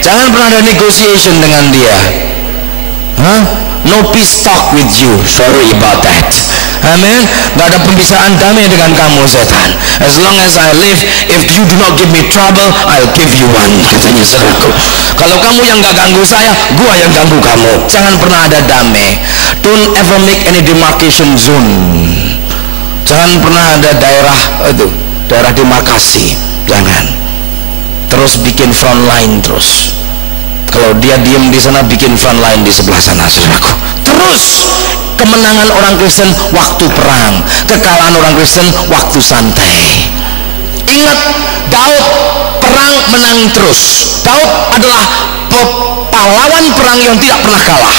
Jangan pernah ada negotiation dengan dia. No peace talk with you. Sorry about that. Amin. Gak ada pembicaraan damai dengan kamu, setan. As long as I live, if you do not give me trouble, I'll give you one, katanya saudaraku. Kalau kamu yang gak ganggu saya, gua yang ganggu kamu. Jangan pernah ada damai. Don't ever make any demarcation zone. Jangan pernah ada daerah demarkasi. Jangan. Terus bikin front line terus. Kalau dia diem di sana, bikin front line di sebelah sana, saudaraku. Terus kemenangan orang Kristen waktu perang, kekalahan orang Kristen waktu santai. Ingat, Daud perang menang terus. Daud adalah pahlawan perang yang tidak pernah kalah.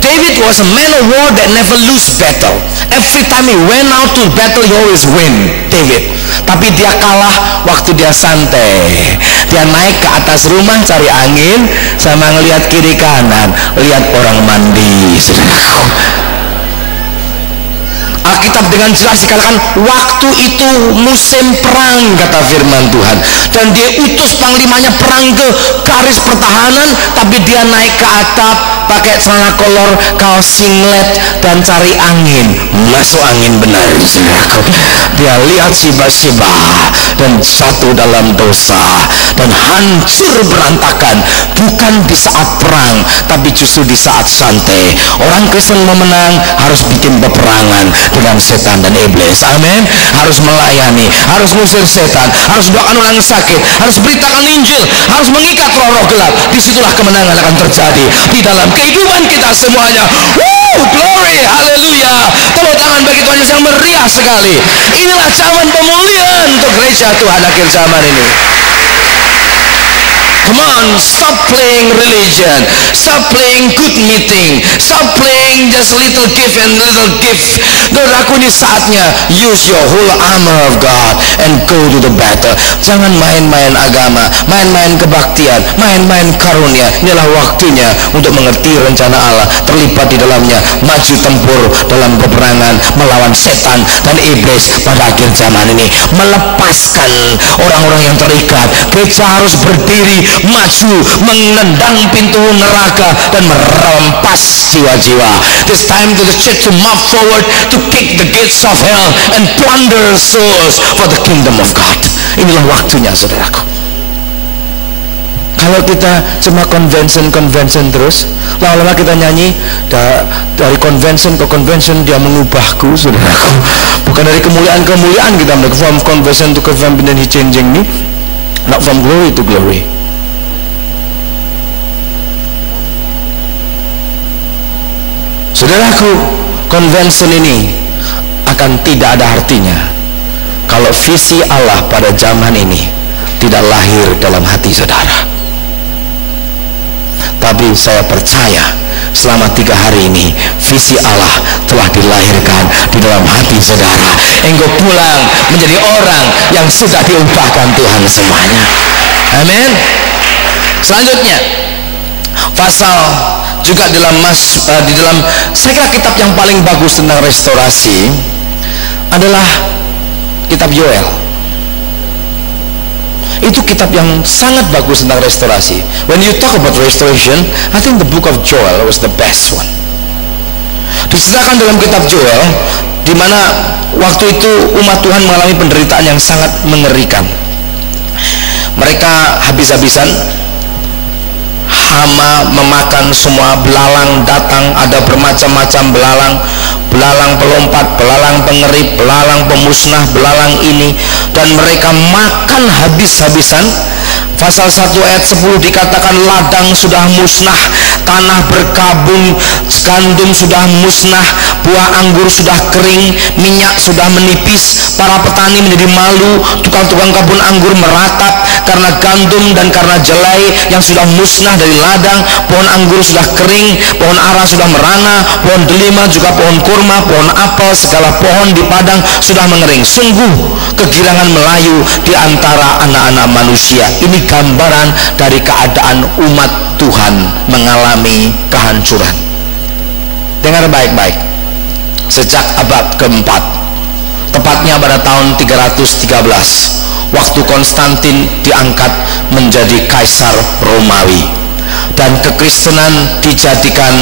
David was a man of war that never lose battle. Every time he went out to battle, he always win, David. Tapi dia kalah waktu dia santai. Dia naik ke atas rumah cari angin, sama ngelihat kiri kanan, lihat orang mandi, saudaraku. Alkitab dengan jelas dikatakan, waktu itu musim perang, kata firman Tuhan. Dan dia utus panglimanya perang ke garis pertahanan, tapi dia naik ke atap, pakai celana kolor, kaos singlet, dan cari angin. Masuk angin benar, saudaraku. Dia lihat Siba-Siba dan jatuh dalam dosa dan hancur berantakan, bukan di saat perang, tapi justru di saat santai. Orang Kristen mau menang harus bikin peperangan dengan setan dan iblis. Amin. Harus melayani, harus ngusir setan, harus doakan orang sakit, harus beritakan Injil, harus mengikat roh-roh gelap. Disitulah kemenangan akan terjadi di dalam kehidupan kita semuanya. Glory, haleluya. Tepuk tangan bagi Tuhan Yesus yang meriah sekali. Inilah zaman pemulihan untuk gereja Tuhan akhir zaman ini. Come on, stop playing religion, stop playing good meeting, stop playing just little gift and little gift. Saudaraku, ini saatnya use your whole armor of God and go to the battle. Jangan main-main agama, main-main kebaktian, main-main karunia. Inilah waktunya untuk mengerti rencana Allah, terlibat di dalamnya, maju tempur dalam peperangan melawan setan dan iblis pada akhir zaman ini, melepaskan orang-orang yang terikat. Gereja harus berdiri, maju, menendang pintu neraka dan merampas jiwa-jiwa. It's time to the church to move forward, to kick the gates of hell and plunder souls for the kingdom of God. Inilah waktunya, saudaraku. Kalau kita cuma convention terus, lama-lama kita nyanyi dari convention ke convention dia mengubahku, saudaraku. Bukan dari kemuliaan kita, from convention to convention, then he changing me, not from glory to glory. Saudaraku, convention ini akan tidak ada artinya kalau visi Allah pada zaman ini tidak lahir dalam hati saudara. Tapi saya percaya selama 3 hari ini visi Allah telah dilahirkan di dalam hati saudara. Engkau pulang menjadi orang yang sudah diubahkan Tuhan semuanya. Amin. Selanjutnya, pasal juga di dalam saya kira kitab yang paling bagus tentang restorasi adalah kitab Yoel. Itu kitab yang sangat bagus tentang restorasi. When you talk about restoration, I think the book of Joel was the best one. Diceritakan dalam kitab Joel, di mana waktu itu umat Tuhan mengalami penderitaan yang sangat mengerikan. Mereka habis-habisan, hama memakan semua, belalang datang, ada bermacam-macam belalang, belalang pelompat, belalang pengerip, belalang pemusnah, belalang ini, dan mereka makan habis-habisan. Pasal 1 ayat 10 dikatakan ladang sudah musnah, tanah berkabung, gandum sudah musnah, buah anggur sudah kering, minyak sudah menipis, para petani menjadi malu, tukang-tukang kebun anggur meratap karena gandum dan karena jelai yang sudah musnah dari ladang. Pohon anggur sudah kering, pohon ara sudah merana, pohon delima juga pohon kurma, pohon apel, segala pohon di padang sudah mengering. Sungguh kegirangan melayu di antara anak-anak manusia. Ini gambaran dari keadaan umat Tuhan mengalami kehancuran. Dengar baik-baik. Sejak abad keempat, tepatnya pada tahun 313, waktu Konstantin diangkat menjadi kaisar Romawi dan kekristenan dijadikan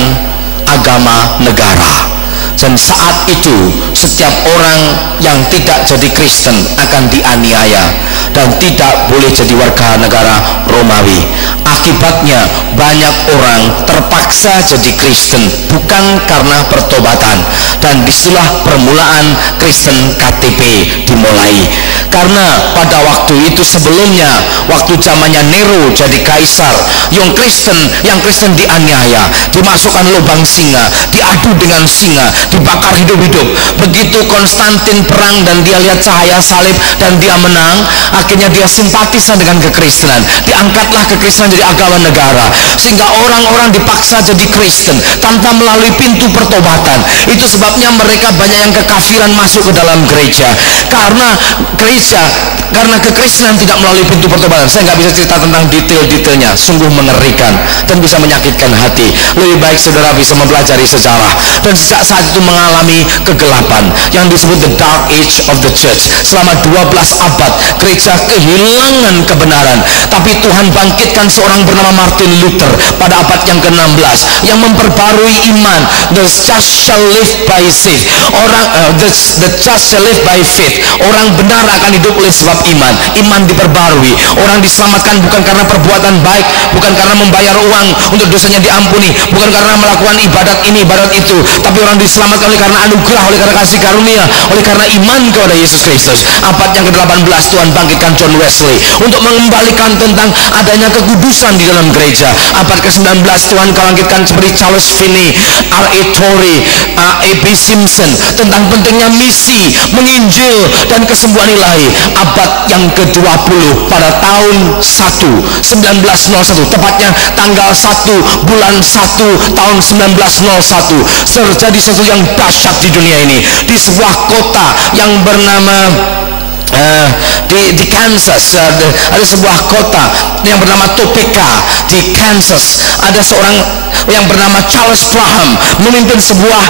agama negara. Dan saat itu setiap orang yang tidak jadi Kristen akan dianiaya dan tidak boleh jadi warga negara Romawi. Akibatnya banyak orang terpaksa jadi Kristen bukan karena pertobatan, dan disitulah permulaan Kristen KTP dimulai. Karena pada waktu itu sebelumnya, waktu zamannya Nero jadi kaisar, yang Kristen dianiaya, dimasukkan lubang singa, diadu dengan singa, dibakar hidup-hidup. Begitu Konstantin perang dan dia lihat cahaya salib dan dia menang, akhirnya dia simpatisan dengan kekristenan, diangkatlah kekristenan jadi agama negara, sehingga orang-orang dipaksa jadi Kristen tanpa melalui pintu pertobatan. Itu sebabnya mereka banyak yang kekafiran masuk ke dalam gereja, karena kekristenan tidak melalui pintu pertobatan. Saya nggak bisa cerita tentang detail-detailnya, sungguh mengerikan dan bisa menyakitkan hati. Lebih baik saudara bisa mempelajari sejarah. Dan sejak saat itu mengalami kegelapan yang disebut the dark age of the church. Selama 12 abad gereja kehilangan kebenaran, tapi Tuhan bangkitkan seorang bernama Martin Luther pada abad yang ke-16 yang memperbarui iman. The just shall live by faith. The just shall live by faith. Orang benar akan hidup oleh sebab iman. Iman diperbarui. Orang diselamatkan bukan karena perbuatan baik, bukan karena membayar uang untuk dosanya diampuni, bukan karena melakukan ibadat ini ibadat itu, tapi orang diselamatkan oleh karena anugerah, oleh karena kasih karunia, oleh karena iman kepada Yesus Kristus. Abad yang ke-18 Tuhan bangkitkan dikeluarkan John Wesley untuk mengembalikan tentang adanya kekudusan di dalam gereja. Abad ke-19 Tuhan bangkitkan seperti Charles Finney, R.A. Torrey, A.B. Simpson tentang pentingnya misi, menginjil dan kesembuhan ilahi. Abad yang ke-20 pada tahun 1901, tepatnya tanggal 1 bulan 1 tahun 1901, terjadi sesuatu yang dahsyat di dunia ini. Di sebuah kota yang bernama di Kansas, ada sebuah kota yang bernama Topeka di Kansas. Ada seorang yang bernama Charles Parham memimpin sebuah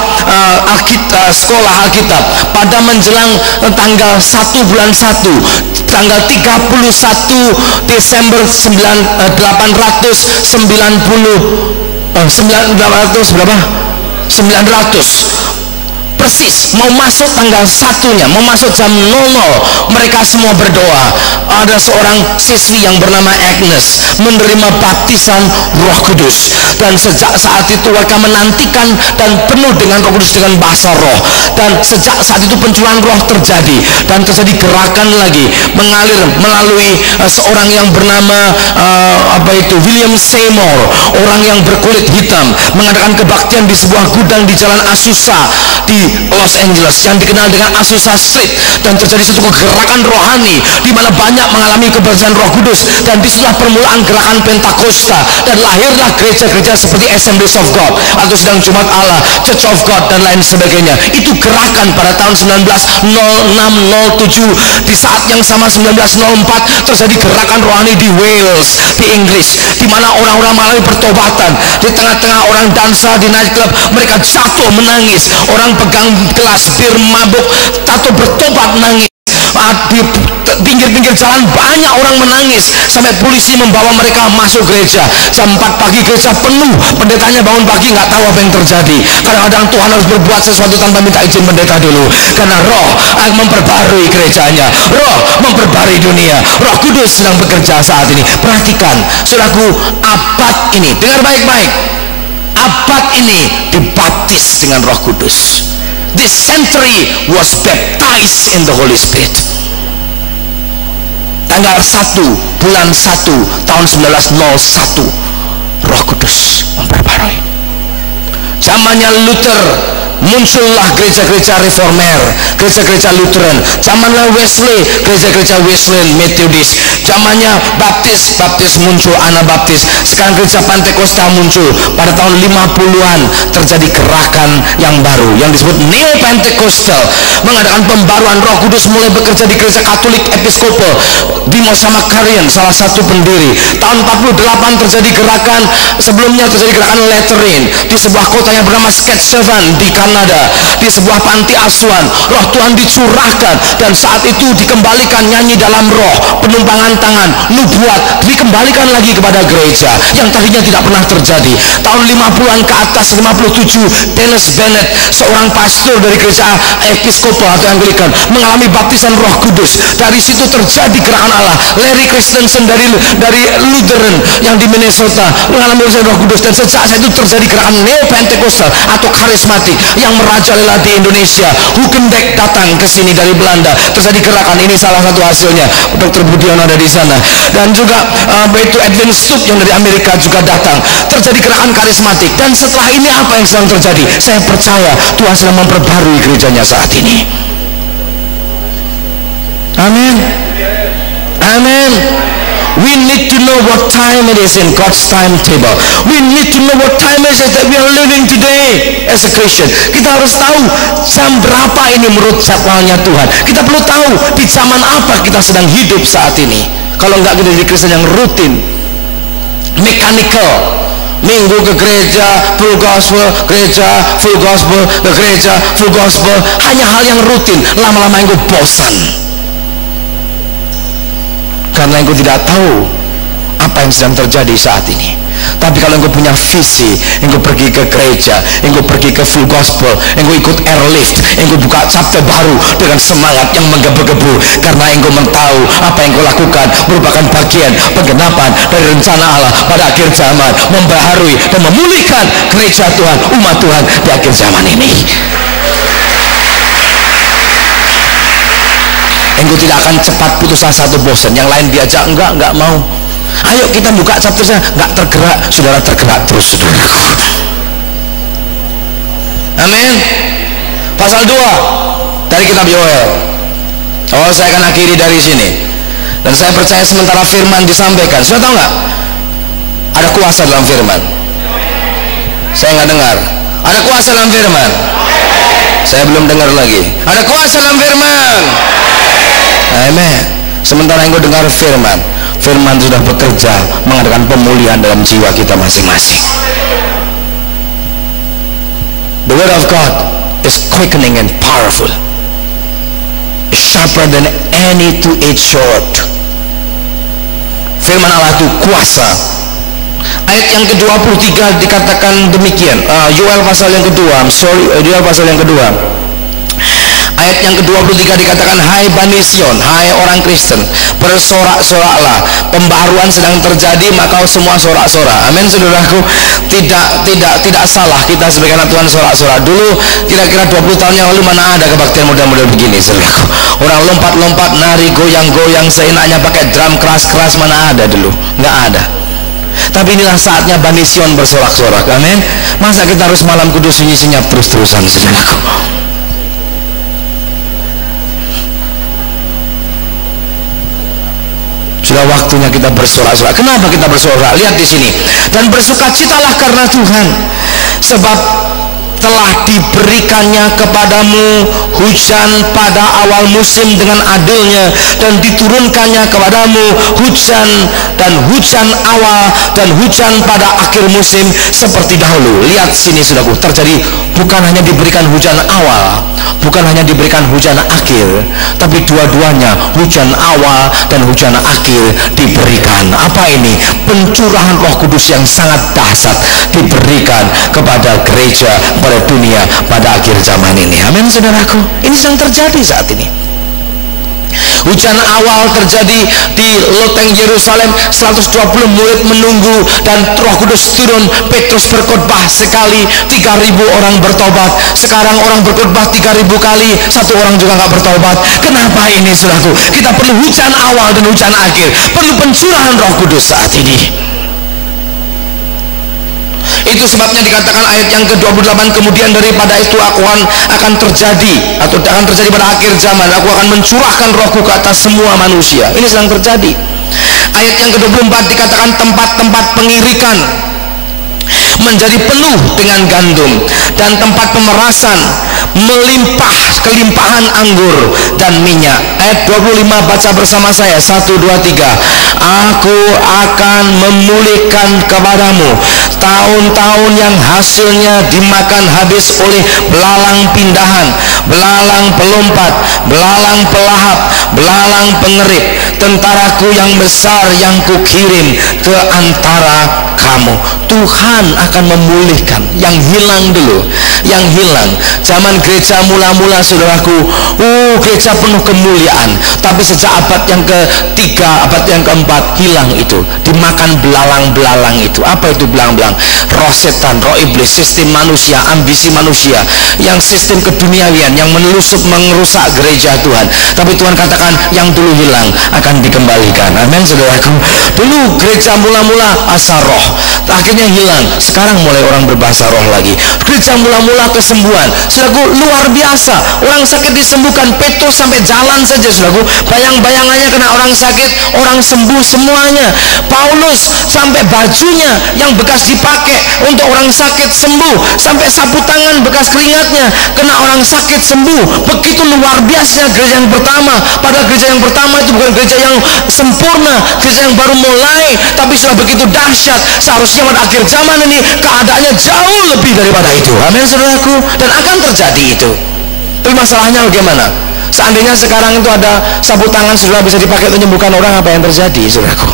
sekolah Alkitab pada menjelang tanggal 1 bulan 1 tanggal 31 Desember 900 persis mau masuk tanggal 1-nya, mau masuk jam 00, mereka semua berdoa. Ada seorang siswi yang bernama Agnes menerima baptisan Roh Kudus, dan sejak saat itu mereka menantikan dan penuh dengan Roh Kudus dengan bahasa roh. Dan sejak saat itu pencurahan roh terjadi, dan terjadi gerakan lagi mengalir melalui seorang yang bernama William Seymour, orang yang berkulit hitam, mengadakan kebaktian di sebuah gudang di Jalan Azusa di Los Angeles yang dikenal dengan Azusa Street. Dan terjadi satu gerakan rohani di mana banyak mengalami kebersihan Roh Kudus, dan disitulah permulaan gerakan Pentakosta, dan lahirlah gereja-gereja seperti Assemblies of God atau Sidang Jumat Allah, Church of God dan lain sebagainya. Itu gerakan pada tahun 1906-07. Di saat yang sama 1904 terjadi gerakan rohani di Wales, di Inggris, di mana orang-orang mengalami pertobatan. Di tengah-tengah orang dansa di nightclub, mereka jatuh menangis. Orang pegang gelas bir mabuk jatuh bertobat nangis. Di pinggir-pinggir jalan banyak orang menangis, sampai polisi membawa mereka masuk gereja. Jam 4 pagi gereja penuh, pendetanya bangun pagi nggak tahu apa yang terjadi. Kadang-kadang Tuhan harus berbuat sesuatu tanpa minta izin pendeta dulu, karena roh memperbarui gerejanya, roh memperbarui dunia. Roh Kudus sedang bekerja saat ini. Perhatikan saudaraku, abad ini, dengar baik-baik, abad ini dibaptis dengan Roh Kudus. This century was baptized in the Holy Spirit. Tanggal 1 bulan 1 tahun 1901, Roh Kudus memperbarui. Zamannya Luther, muncullah gereja-gereja reformer, gereja-gereja Lutheran. Zamannya Wesley, gereja-gereja Wesleyan Methodist. Zamannya Baptis muncul, Anabaptis. Sekarang gereja Pentakosta muncul. Pada tahun 50-an terjadi gerakan yang baru yang disebut Neo Pentecostal, mengadakan pembaruan. Roh Kudus mulai bekerja di gereja Katolik Episkopal. Dimas Makarian salah satu pendiri. Tahun 48 terjadi gerakan, sebelumnya terjadi gerakan Lateran di sebuah kota yang bernama Skeetschewaan di Kanada, di sebuah panti asuhan. Roh Tuhan dicurahkan, dan saat itu dikembalikan nyanyi dalam roh, penumpangan tangan, nubuat dikembalikan lagi kepada gereja yang tadinya tidak pernah terjadi. Tahun 50-an ke atas, 57, Dennis Bennett, seorang pastor dari gereja Episkopal atau Anglikan, mengalami baptisan Roh Kudus. Dari situ terjadi gerakan Allah. Larry Christensen dari Lutheran yang di Minnesota mengalami baptisan Roh Kudus, dan sejak saat itu terjadi gerakan Neo Pentecostal atau karismatik yang merajalela di Indonesia. Hukendek datang ke sini dari Belanda, terjadi gerakan ini, salah satu hasilnya Dr. Budiono ada di sana, dan juga yaitu Edwin Stubb yang dari Amerika juga datang. Terjadi gerakan karismatik, dan setelah ini apa yang sedang terjadi? Saya percaya Tuhan sedang memperbarui gerejanya saat ini. Amin, amin. We need to know what time it is in God's timetable. We need to know what time it is that we are living today as a Christian. Kita harus tahu jam berapa ini menurut jadwalnya Tuhan. Kita perlu tahu di zaman apa kita sedang hidup saat ini. Kalau enggak, kita jadi Kristen yang rutin, mechanical. Minggu ke gereja, full gospel, gereja, full gospel, ke gereja, full gospel. Hanya hal yang rutin. Lama-lama engkau bosan, karena engkau tidak tahu apa yang sedang terjadi saat ini. Tapi kalau engkau punya visi, engkau pergi ke gereja, engkau pergi ke full gospel, engkau ikut airlift, engkau buka chapter baru dengan semangat yang menggebu-gebu, karena engkau tahu apa yang engkau lakukan merupakan bagian penggenapan dari rencana Allah pada akhir zaman, membaharui dan memulihkan gereja Tuhan, umat Tuhan di akhir zaman ini. engkau tidak akan cepat putus asa atau bosan. Yang lain diajak enggak mau. Ayo kita buka chapternya, enggak tergerak, saudara tergerak terus, saudaraku. Amin. Pasal 2 dari kitab Yoel. Oh, saya akan akhiri dari sini. Dan saya percaya sementara firman disampaikan, sudah tahu nggak? Ada kuasa dalam firman. Saya nggak dengar. Ada kuasa dalam firman. Saya belum dengar lagi. Ada kuasa dalam firman. Amen. Sementara engkau dengar firman, firman sudah bekerja mengadakan pemulihan dalam jiwa kita masing-masing. The word of God is quickening and powerful, sharper than any two-edged sword. Firman Allah itu kuasa. Ayat yang ke-23 dikatakan demikian. Yoel pasal yang kedua. Yoel pasal yang kedua. Ayat yang ke-23 dikatakan, hai Bani Sion, hai orang Kristen, bersorak-soraklah, pembaharuan sedang terjadi, maka semua sorak-sorak. Amin, saudaraku. Tidak salah kita sebagai anak Tuhan sorak-sorak. Dulu kira-kira 20 tahun yang lalu mana ada kebaktian model-model begini, saudaraku. Orang lompat-lompat, nari, goyang-goyang seenaknya pakai drum keras-keras, mana ada dulu? Nggak ada. Tapi inilah saatnya Bani Sion bersorak-sorak. Amin. Masa kita harus malam kudus sunyi senyap terus-terusan, saudaraku? Sudah waktunya kita bersorak-sorak. Kenapa kita bersorak? Lihat di sini. Dan bersukacitalah karena Tuhan, sebab telah diberikannya kepadamu hujan pada awal musim dengan adilnya, dan diturunkannya kepadamu hujan awal dan hujan pada akhir musim seperti dahulu. Lihat sini, saudaraku, terjadi bukan hanya diberikan hujan awal, bukan hanya diberikan hujan akhir, tapi dua-duanya, hujan awal dan hujan akhir diberikan. Apa ini? Pencurahan Roh Kudus yang sangat dahsyat diberikan kepada gereja, pada dunia pada akhir zaman ini. Amin, saudaraku. Ini sedang terjadi saat ini. Hujan awal terjadi di loteng Yerusalem, 120 murid menunggu dan Roh Kudus turun. Petrus berkhotbah sekali, 3.000 orang bertobat. Sekarang orang berkhotbah 3.000 kali, satu orang juga nggak bertobat. Kenapa ini, saudaraku? Kita perlu hujan awal dan hujan akhir, perlu pencurahan Roh Kudus saat ini. Itu sebabnya dikatakan ayat yang ke-28, kemudian daripada itu aku akan terjadi, atau akan terjadi pada akhir zaman, aku akan mencurahkan rohku ke atas semua manusia. Ini sedang terjadi. Ayat yang ke-24 dikatakan tempat-tempat pengirikan menjadi penuh dengan gandum, dan tempat pemerasan melimpah kelimpahan anggur dan minyak. Ayat 25 baca bersama saya, 1, 2, 3. Aku akan memulihkan kepadamu tahun-tahun yang hasilnya dimakan habis oleh belalang pindahan, belalang pelompat, belalang pelahap, belalang pengerip, tentaraku yang besar yang kukirim ke antara kamu. Tuhan akan memulihkan yang hilang dulu, yang hilang. Zaman gereja mula-mula, saudaraku, gereja penuh kemuliaan, tapi sejak abad yang ketiga, abad yang keempat, hilang itu, dimakan belalang-belalang itu. Apa itu belalang-belalang? Roh setan, roh iblis, sistem manusia, ambisi manusia, yang sistem keduniawian yang menelusup mengerusak gereja Tuhan. Tapi Tuhan katakan yang dulu hilang akan dikembalikan. Amin, saudaraku. Dulu gereja mula-mula asa roh, akhirnya hilang. Sekarang mulai orang berbahasa roh lagi. Gereja mula-mula kesembuhan, saudaraku, luar biasa. Orang sakit disembuhkan. Petrus sampai jalan saja, saudaraku, bayang-bayangannya kena orang sakit, orang sembuh semuanya. Paulus sampai bajunya yang bekas dipakai untuk orang sakit sembuh, sampai sapu tangan bekas keringatnya kena orang sakit sembuh. Begitu luar biasa gereja yang pertama. Padahal gereja yang pertama itu bukan gereja yang sempurna, gereja yang baru mulai, tapi sudah begitu dahsyat. Seharusnya pada akhir zaman ini keadaannya jauh lebih daripada itu. Amin, saudaraku. Dan akan terjadi itu. Tapi masalahnya bagaimana? Seandainya sekarang itu ada sapu tangan saudara bisa dipakai untuk menyembuhkan orang, apa yang terjadi, saudaraku?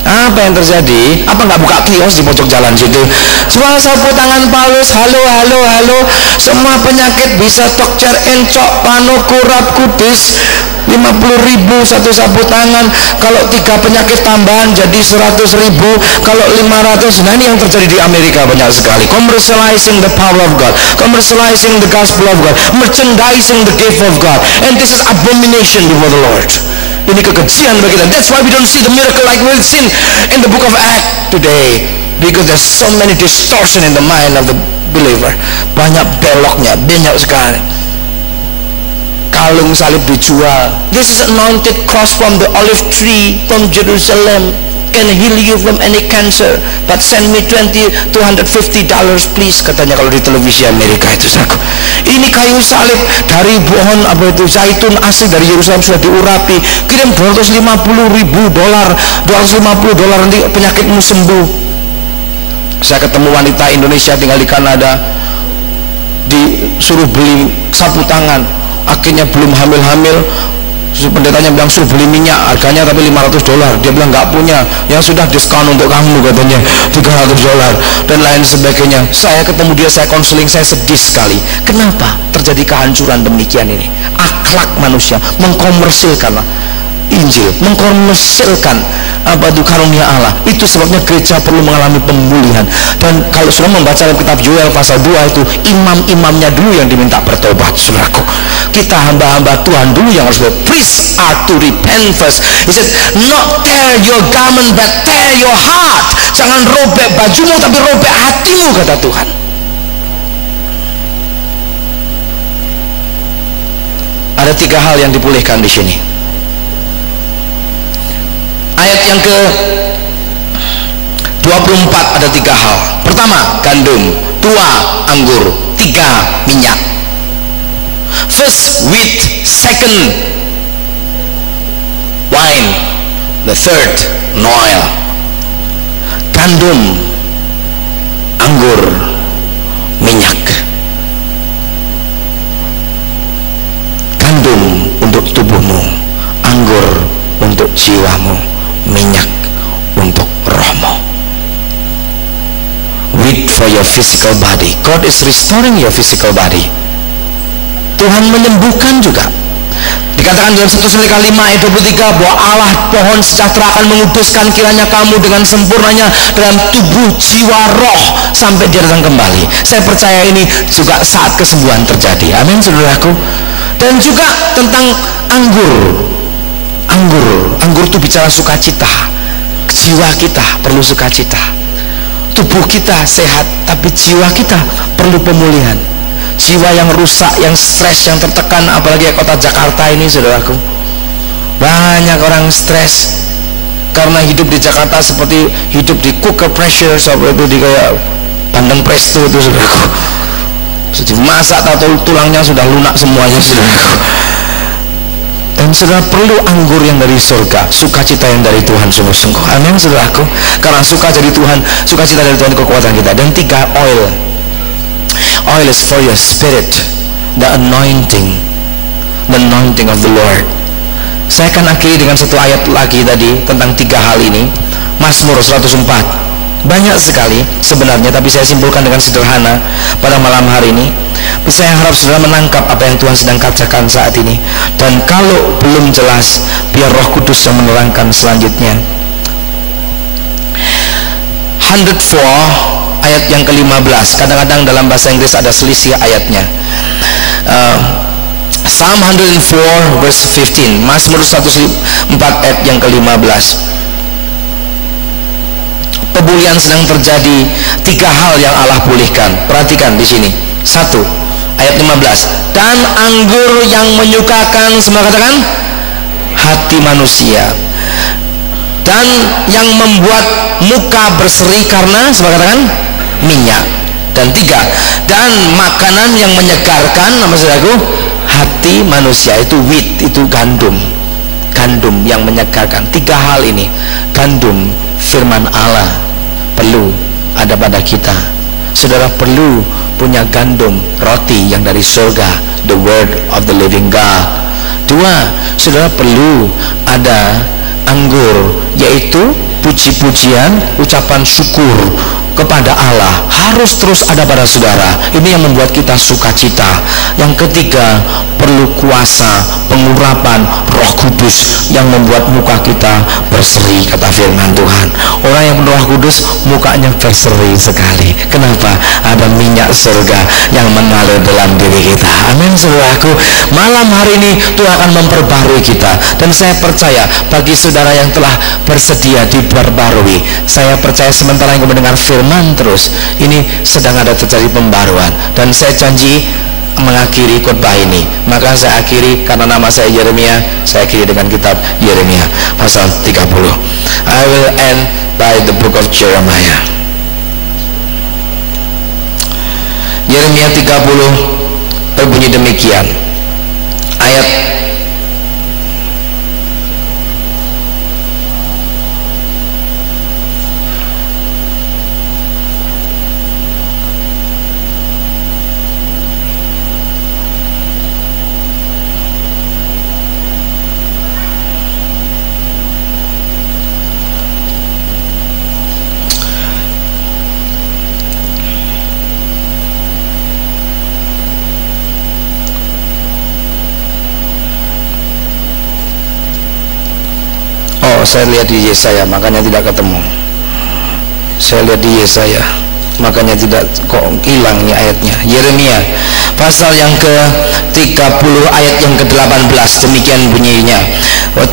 Apa yang terjadi? Apa nggak buka kios di pojok jalan situ? Jual sapu tangan Paulus, halo, halo, halo, semua penyakit bisa, tokcer, encok, panu, kurap, kudis, 50.000 satu sapu tangan. Kalau 3 penyakit tambahan jadi 100.000. Kalau 500. Nah, ini yang terjadi di Amerika banyak sekali. Commercializing the power of God, commercializing the gospel of God, merchandising the gift of God, and this is abomination before the Lord. Ini kekejian bagi kita. That's why we don't see the miracle like we've seen in the book of Acts today, because there's so many distortion in the mind of the believer. Banyak beloknya, banyak sekali. Kalung salib dijual. This is anointed cross from the olive tree from Jerusalem, can heal you from any cancer, but send me $250 please, katanya kalau di televisi Amerika itu. Ini kayu salib dari pohon apa itu zaitun asli dari Yerusalem, sudah diurapi, kirim $250 nanti penyakitmu sembuh. Saya ketemu wanita Indonesia tinggal di Kanada, disuruh beli sapu tangan, akhirnya belum hamil-hamil. Pendetanya bilang suruh beli minyak, harganya tapi $500. Dia bilang nggak punya, yang sudah diskon untuk kamu katanya $300 dan lain sebagainya. Saya ketemu dia, saya konseling, saya sedih sekali. Kenapa terjadi kehancuran demikian ini? Akhlak manusia mengkomersilkan Injil, mengkomersilkan apa itu karunia Allah. Itu sebabnya gereja perlu mengalami pemulihan. Dan kalau sudah membaca dalam kitab Yoel pasal 2 itu, imam-imamnya dulu yang diminta bertobat, saudaraku. Kita hamba-hamba Tuhan dulu yang harus bertobat. Priests are to repent first. He said, not tear your garment but tear your heart. Jangan robek bajumu tapi robek hatimu, kata Tuhan. Ada 3 hal yang dipulihkan di sini. Ayat yang ke 24 ada 3 hal. Pertama, gandum. 2, anggur. 3, minyak. First, wheat. Second, wine. The third, oil. Gandum, anggur, minyak. Gandum untuk tubuhmu, anggur untuk jiwamu, minyak untuk rohmu. Wheat for your physical body. God is restoring your physical body. Tuhan menyembuhkan juga. Dikatakan dalam 1 Tesalonika 5 ayat 23 bahwa Allah pohon sejahtera akan menguduskan kiranya kamu dengan sempurnanya dalam tubuh, jiwa, roh sampai dia datang kembali. Saya percaya ini juga saat kesembuhan terjadi. Amin, saudaraku. Dan juga tentang anggur. Anggur itu bicara sukacita. Jiwa kita perlu sukacita. Tubuh kita sehat, tapi jiwa kita perlu pemulihan. Jiwa yang rusak, yang stres, yang tertekan, apalagi kota Jakarta ini, saudaraku. Banyak orang stres karena hidup di Jakarta seperti hidup di cooker pressure, seperti itu, di kayak bandeng presto itu, saudaraku. Sudah masak atau tulangnya sudah lunak semuanya, saudaraku. Dan saudara perlu anggur yang dari surga, sukacita yang dari Tuhan sungguh-sungguh. Amin, saudaraku. Karena sukacita dari Tuhan kekuatan kita. Dan 3, oil. Oil is for your spirit, the anointing of the Lord. Saya akan akhiri dengan satu ayat lagi tadi tentang 3 hal ini. Mazmur 104. Banyak sekali sebenarnya, tapi saya simpulkan dengan sederhana pada malam hari ini. Saya harap saudara menangkap apa yang Tuhan sedang katakan saat ini. Dan kalau belum jelas, biar Roh Kudus yang menerangkan selanjutnya. 104 ayat yang ke-15. Kadang-kadang dalam bahasa Inggris ada selisih ayatnya. Psalm 104 verse 15. Mazmur 104 ayat yang ke-15. Pemulihan sedang terjadi. 3 hal yang Allah pulihkan. Perhatikan di sini. 1, ayat 15. Dan anggur yang menyukakan, semua katakan, hati manusia. Dan yang membuat muka berseri karena, semua katakan, minyak. Dan 3, dan makanan yang menyegarkan, nama saudaraku, hati manusia. Itu wheat, itu gandum yang menyegarkan. 3 hal ini. Gandum, firman Allah perlu ada pada kita. Saudara perlu punya gandum, roti yang dari surga, the word of the living God. 2, saudara perlu ada anggur, yaitu puji-pujian, ucapan syukur kepada Allah harus terus ada pada saudara. Ini yang membuat kita sukacita. Yang ketiga, perlu kuasa pengurapan Roh Kudus yang membuat muka kita berseri, kata firman Tuhan. Orang yang penuh Roh Kudus mukanya berseri sekali. Kenapa? Ada minyak surga yang mengalir dalam diri kita. Amin, saudaraku. Malam hari ini Tuhan akan memperbarui kita, dan saya percaya bagi saudara yang telah bersedia diperbarui, saya percaya sementara yang mendengar firman terus, ini sedang ada terjadi pembaruan. Dan saya janji mengakhiri khotbah ini, maka saya akhiri karena nama saya Yeremia, saya akhiri dengan kitab Yeremia pasal 30. I will end by the book of Jeremiah. Yeremia 30 berbunyi demikian, ayat saya lihat di Yesaya, makanya tidak ketemu. Saya lihat di Yesaya, makanya tidak, kok hilang nih ayatnya. Yeremia pasal yang ke-30 ayat yang ke-18, demikian bunyinya.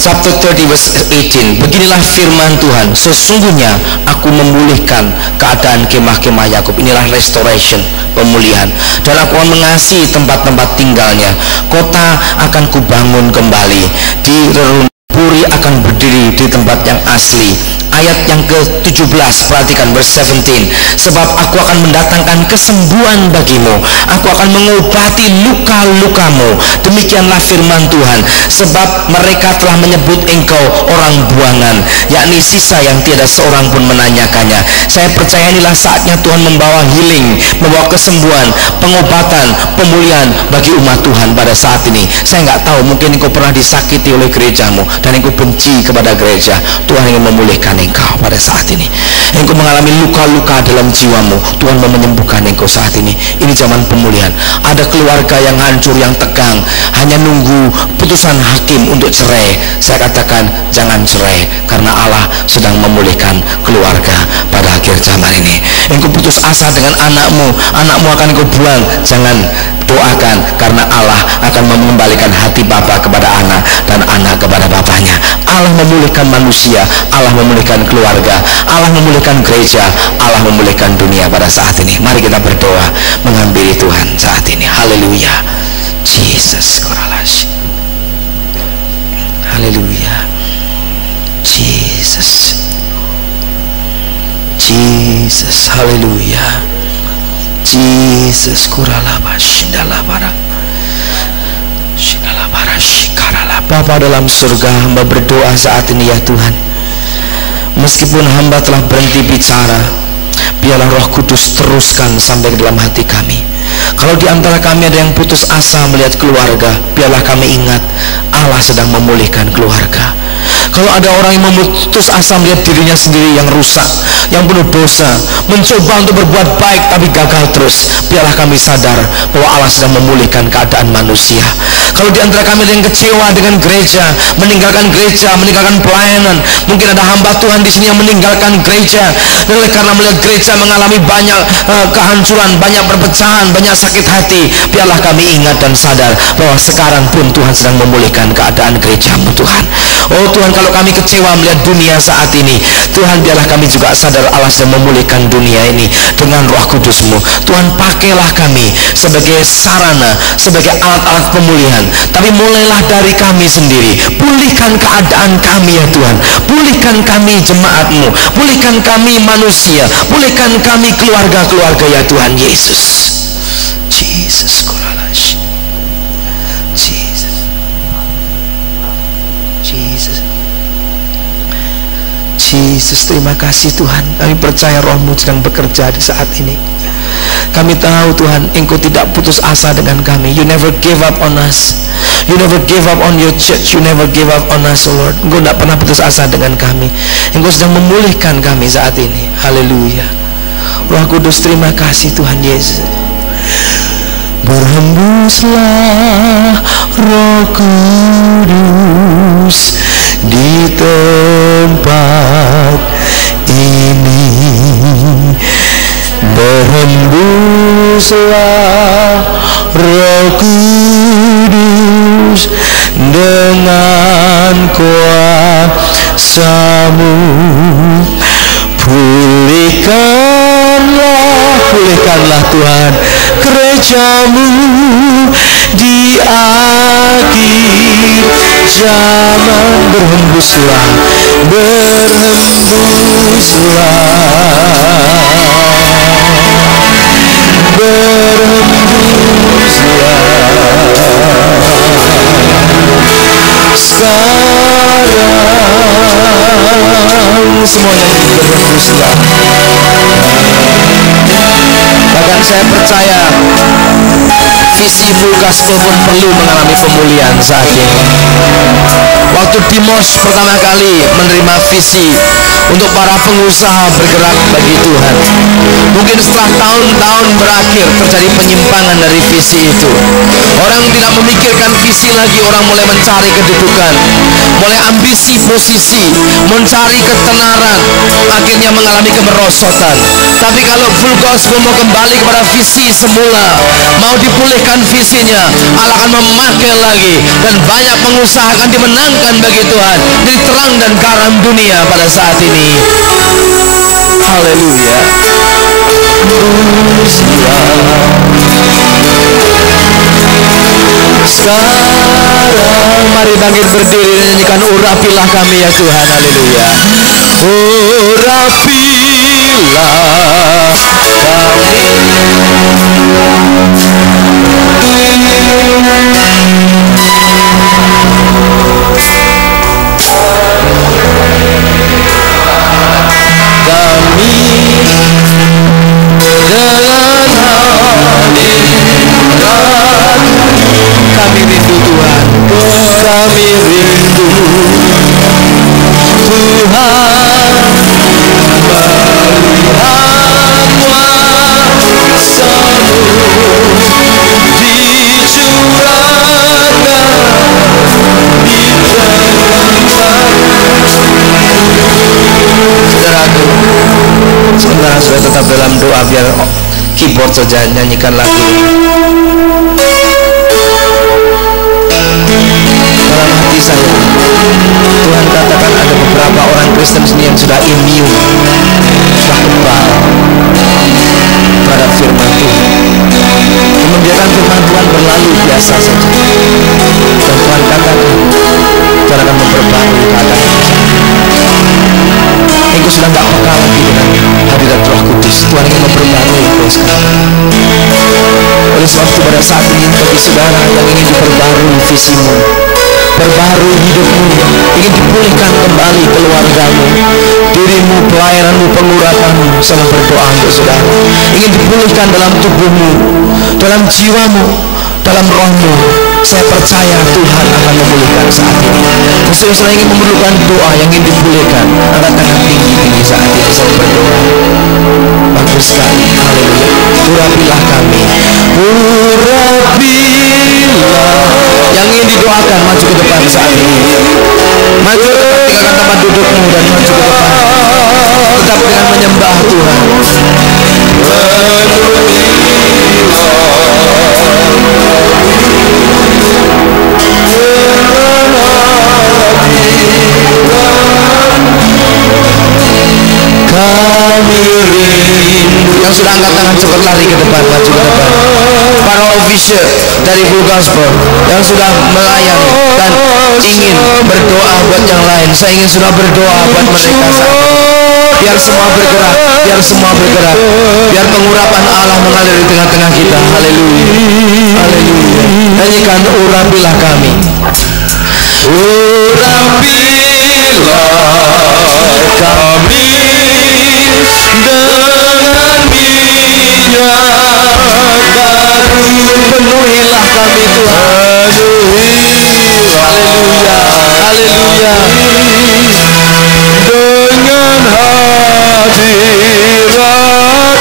Chapter 30 verse 18. Beginilah firman Tuhan, sesungguhnya aku memulihkan keadaan kemah-kemah Yakub. Inilah restoration, pemulihan. Dan aku akan mengasihi tempat-tempat tinggalnya. Kota akan kubangun kembali, di reruntuhan Puri akan berdiri di tempat yang asli. Ayat yang ke-17, perhatikan verse 17. Sebab aku akan mendatangkan kesembuhan bagimu, aku akan mengobati luka-lukamu. Demikianlah firman Tuhan. Sebab mereka telah menyebut engkau orang buangan, yakni sisa yang tiada seorang pun menanyakannya. Saya percaya inilah saatnya Tuhan membawa healing, membawa kesembuhan, pengobatan, pemulihan bagi umat Tuhan pada saat ini. Saya nggak tahu, mungkin engkau pernah disakiti oleh gerejamu dan engkau benci kepada gereja. Tuhan ingin memulihkan engkau pada saat ini. Engkau mengalami luka-luka dalam jiwamu, Tuhan mau menyembuhkan engkau saat ini. Ini zaman pemulihan. Ada keluarga yang hancur, yang tegang, hanya nunggu putusan hakim untuk cerai. Saya katakan jangan cerai, karena Allah sedang memulihkan keluarga pada akhir zaman ini. Engkau putus asa dengan anakmu, anakmu akan engkau buang, jangan. Doakan, karena Allah akan mengembalikan hati bapa kepada anak dan anak kepada bapaknya. Allah memulihkan manusia, Allah memulihkan keluarga, Allah memulihkan gereja, Allah memulihkan dunia pada saat ini. Mari kita berdoa menghampiri Tuhan saat ini. Haleluya. Jesus koralash. Haleluya. Jesus. Jesus. Haleluya. Jesus kuralaba shindalabara shindalabara shikarala. Bapa dalam surga, hamba berdoa saat ini ya Tuhan, meskipun hamba telah berhenti bicara, biarlah Roh Kudus teruskan sampai ke dalam hati kami. Kalau di antara kami ada yang putus asa melihat keluarga, biarlah kami ingat Allah sedang memulihkan keluarga. Kalau ada orang yang memutus asa melihat dirinya sendiri yang rusak, yang penuh dosa, mencoba untuk berbuat baik tapi gagal terus, biarlah kami sadar bahwa Allah sedang memulihkan keadaan manusia. Kalau di antara kami ada yang kecewa dengan gereja, meninggalkan pelayanan, mungkin ada hamba Tuhan di sini yang meninggalkan gereja, dan oleh karena melihat gereja mengalami banyak kehancuran, banyak perpecahan, banyak sakit hati, biarlah kami ingat dan sadar bahwa sekarang pun Tuhan sedang memulihkan keadaan gerejamu Tuhan. Oh Tuhan, kalau kami kecewa melihat dunia saat ini, Tuhan biarlah kami juga sadar Allah sedang memulihkan dunia ini dengan Roh Kudus-Mu. Tuhan, pakailah kami sebagai sarana, sebagai alat-alat pemulihan, tapi mulailah dari kami sendiri. Pulihkan keadaan kami ya Tuhan, pulihkan kami jemaat-Mu, pulihkan kami manusia, pulihkan kami keluarga-keluarga ya Tuhan Yesus. Jesus koralash. Jesus, terima kasih Tuhan. Kami percaya Roh-Mu sedang bekerja di saat ini. Kami tahu Tuhan, Engkau tidak putus asa dengan kami. You never give up on us. You never give up on your church. You never give up on us, oh Lord. Engkau tidak pernah putus asa dengan kami. Engkau sedang memulihkan kami saat ini. Haleluya. Roh Kudus, terima kasih Tuhan Yesus. Berhembuslah Roh Kudus di tempat ini. Berhembuslah Roh Kudus dengan kuasa-Mu. Pulihkanlah Tuhan gereja-Mu di akhir zaman. Berhembuslah, sekarang semuanya berhembuslah. Bahkan saya percaya visi full gospel pun perlu mengalami pemulihan saat ini. Waktu Dimos pertama kali menerima visi untuk para pengusaha bergerak bagi Tuhan, mungkin setelah tahun-tahun berakhir terjadi penyimpangan dari visi itu. Orang tidak memikirkan visi lagi, orang mulai mencari kedudukan, mulai ambisi posisi, mencari ketenaran, akhirnya mengalami kemerosotan. Tapi kalau full gospel mau kembali kepada visi semula, mau dipulihkan visinya, Allah akan memakai lagi, dan banyak pengusaha akan dimenangkan bagi Tuhan, jadi terang dan garam dunia pada saat ini. Haleluya. Sekarang mari bangkit berdiri dan nyanyikan, urapilah kami ya Tuhan. Haleluya. Urapilah kami. Kami dengan hadirat, kami rindu Tuhan, kami rindu Tuhan, melihat kuasa-Mu dicurahkan di tempat. Saudaraku, sementara sudah tetap dalam doa, biar keyboard saja nyanyikan lagu. Dalam hati saya, Tuhan katakan ada beberapa orang Kristen sini yang sudah immune, sudah kebal terhadap firman Tuhan, membiarkan firman Tuhan berlalu biasa saja. Dan Tuhan katakan Tuhan akan memperbarui keadaan kita. Engkau sudah tidak peka lagi dengan hadirat Roh Kudus. Tuhan ingin memperbarui engkau sekarang. Oleh sebab itu pada saat ini, bagi saudara yang ingin diperbarui visimu, perbarui hidupmu, ingin dipulihkan kembali keluargamu, dirimu, pelayananmu, pengurapanmu, saya berdoa untuk saudara. Ingin dipulihkan dalam tubuhmu, dalam jiwamu, dalam rohmu. Saya percaya Tuhan akan memulihkan saat ini. Saudara ingin memerlukan doa yang ingin dipulihkan, angkat tangan tinggi saat ini, saya berdoa. Bagus sekali. Haleluya. Urapilah kami, urapilah. Yang ingin didoakan, maju ke depan saat ini. Maju ke depan, tinggalkan tempat dudukmu dan maju ke depan. Tetap dengan menyembah Tuhan. Kami rindu. Yang sudah angkat tangan cepat lari ke depan, maju ke depan. Para official dari Full Gospel yang sudah melayani dan ingin berdoa buat yang lain, saya ingin sudah berdoa buat mereka saat ini. Biar semua bergerak, biar semua bergerak, biar pengurapan Allah mengalir di tengah-tengah kita. Haleluya, haleluya. Nyanyikan, urapilah kami, urapilah kami dengan minyak baru. Penuhilah kami Tuhan. Haleluya, haleluya. Dengan hadirat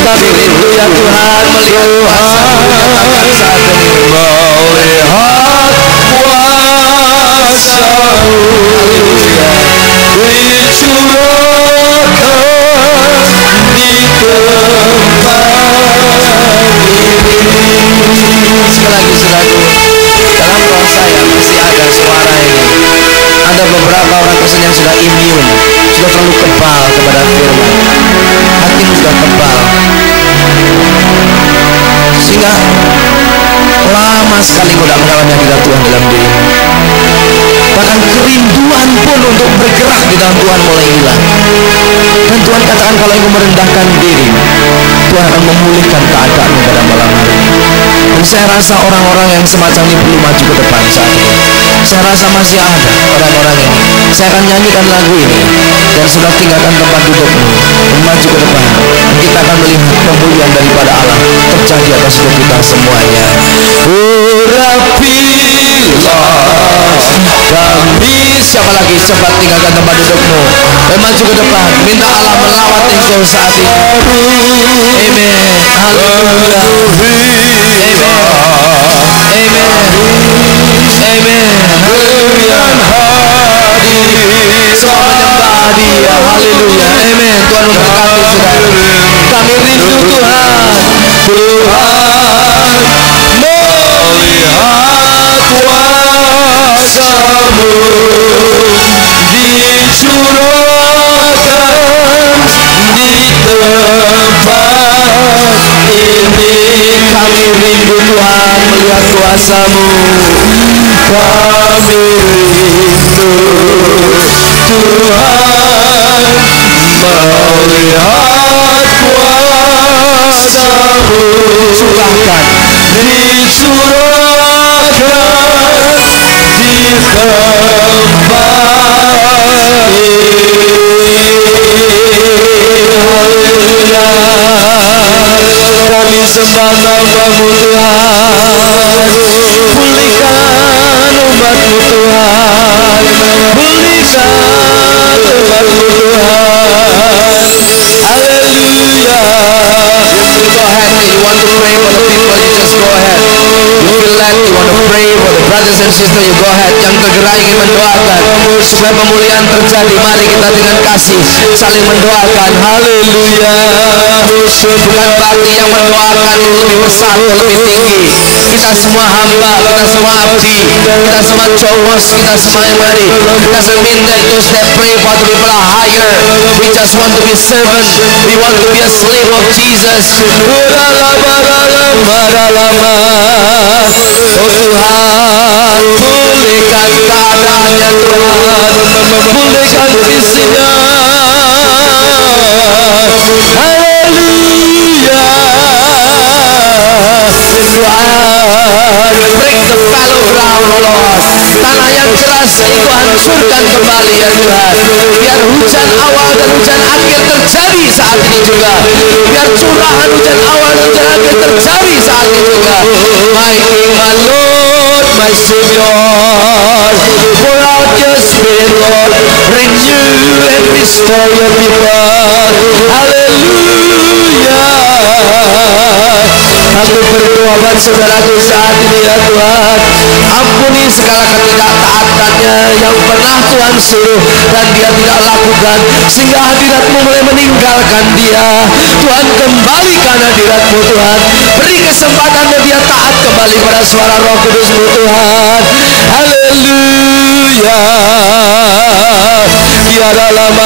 Kami rindu ya Tuhan melihat kuasa-Mu nyatakan saat ini. Melihat kuasa-Mu, haleluya, dicurahkan di tempat ini. Sekali lagi saudaraku, dalam roh saya masih ada suara ini. Ada beberapa orang Kristen yang sudah imun, sudah terlalu kebal kepada firman. Hatimu sudah kebal, sehingga lama sekali kau tidak mengalami hadirat Tuhan dalam dirimu. Bahkan kerinduan pun untuk bergerak di dalam Tuhan mulai hilang. Dan Tuhan katakan kalau engkau merendahkan diri, Tuhan akan memulihkan keadaanmu pada malam hari ini. Dan saya rasa orang-orang yang semacam ini perlu maju ke depan saat ini. Saya rasa masih ada orang-orang ini. Saya akan nyanyikan lagu ini, dan sudah tinggalkan tempat dudukmu dan maju ke depan. Dan kita akan melihat kemuliaan daripada Allah terjadi atas hidup kita semuanya. Urapilah kami. Siapa lagi? Cepat tinggalkan tempat dudukmu dan maju ke depan. Minta Allah melawat engkau saat ini. Amen. Haleluya. Amen. Amen. Amen. Haleluya. Semua menyembah Dia. Haleluya. Amen. Tuhan memberkati saudara. Kami rindu Tuhan. Tuhan melihat kuasa-Mu dicurahkan di tempat ini. Kami rindu Tuhan melihat kuasa-Mu. Kami rindu Tuhan melihat kuasa-Mu. Curahkan, dicurahkan di tempat ini. Kami sembah nama-Mu Tuhan. Pulihkan umat-Mu Tuhan. Pulihkan umat-Mu Tuhan. Haleluya. Go ahead. You want to pray for the people, you just go ahead. You feel like you want to pray for the brothers and sisters, you go ahead. Yang tergerak ingin mendoakan supaya pemulihan terjadi, mari kita dengan kasih saling mendoakan. Haleluya. Bukan berarti yang mendoakan itu lebih besar, lebih tinggi. Kita semua hamba, kita semua abdi, kita semua cowos, kita semua yang mari. Doesn't mean that those that pray for the people are higher. We just want to be servant. We want to be a slave of Jesus. Oh Tuhan, pulihkan keadaannya Tuhan, pulihkan visinya. Haleluya. Tuhan, break the fallow ground, Lord. Tanah yang keras itu hancurkan kembali ya Tuhan. Biar hujan awal dan hujan akhir terjadi saat ini juga. Biar curahan hujan awal dan hujan akhir terjadi saat ini juga. My King, my Lord, my Savior, pour out your Spirit, Lord. Renew and restore your people. Haleluya. Aku berdoa buat saudaraku saat ini ya Tuhan. Ampuni segala ketidaktaatannya yang pernah Tuhan suruh dan dia tidak lakukan, sehingga hadirat-Mu mulai meninggalkan dia. Tuhan, kembalikan hadirat-Mu Tuhan. Beri kesempatan dia taat kembali pada suara Roh Kudus-Mu Tuhan. Haleluya. Ya lama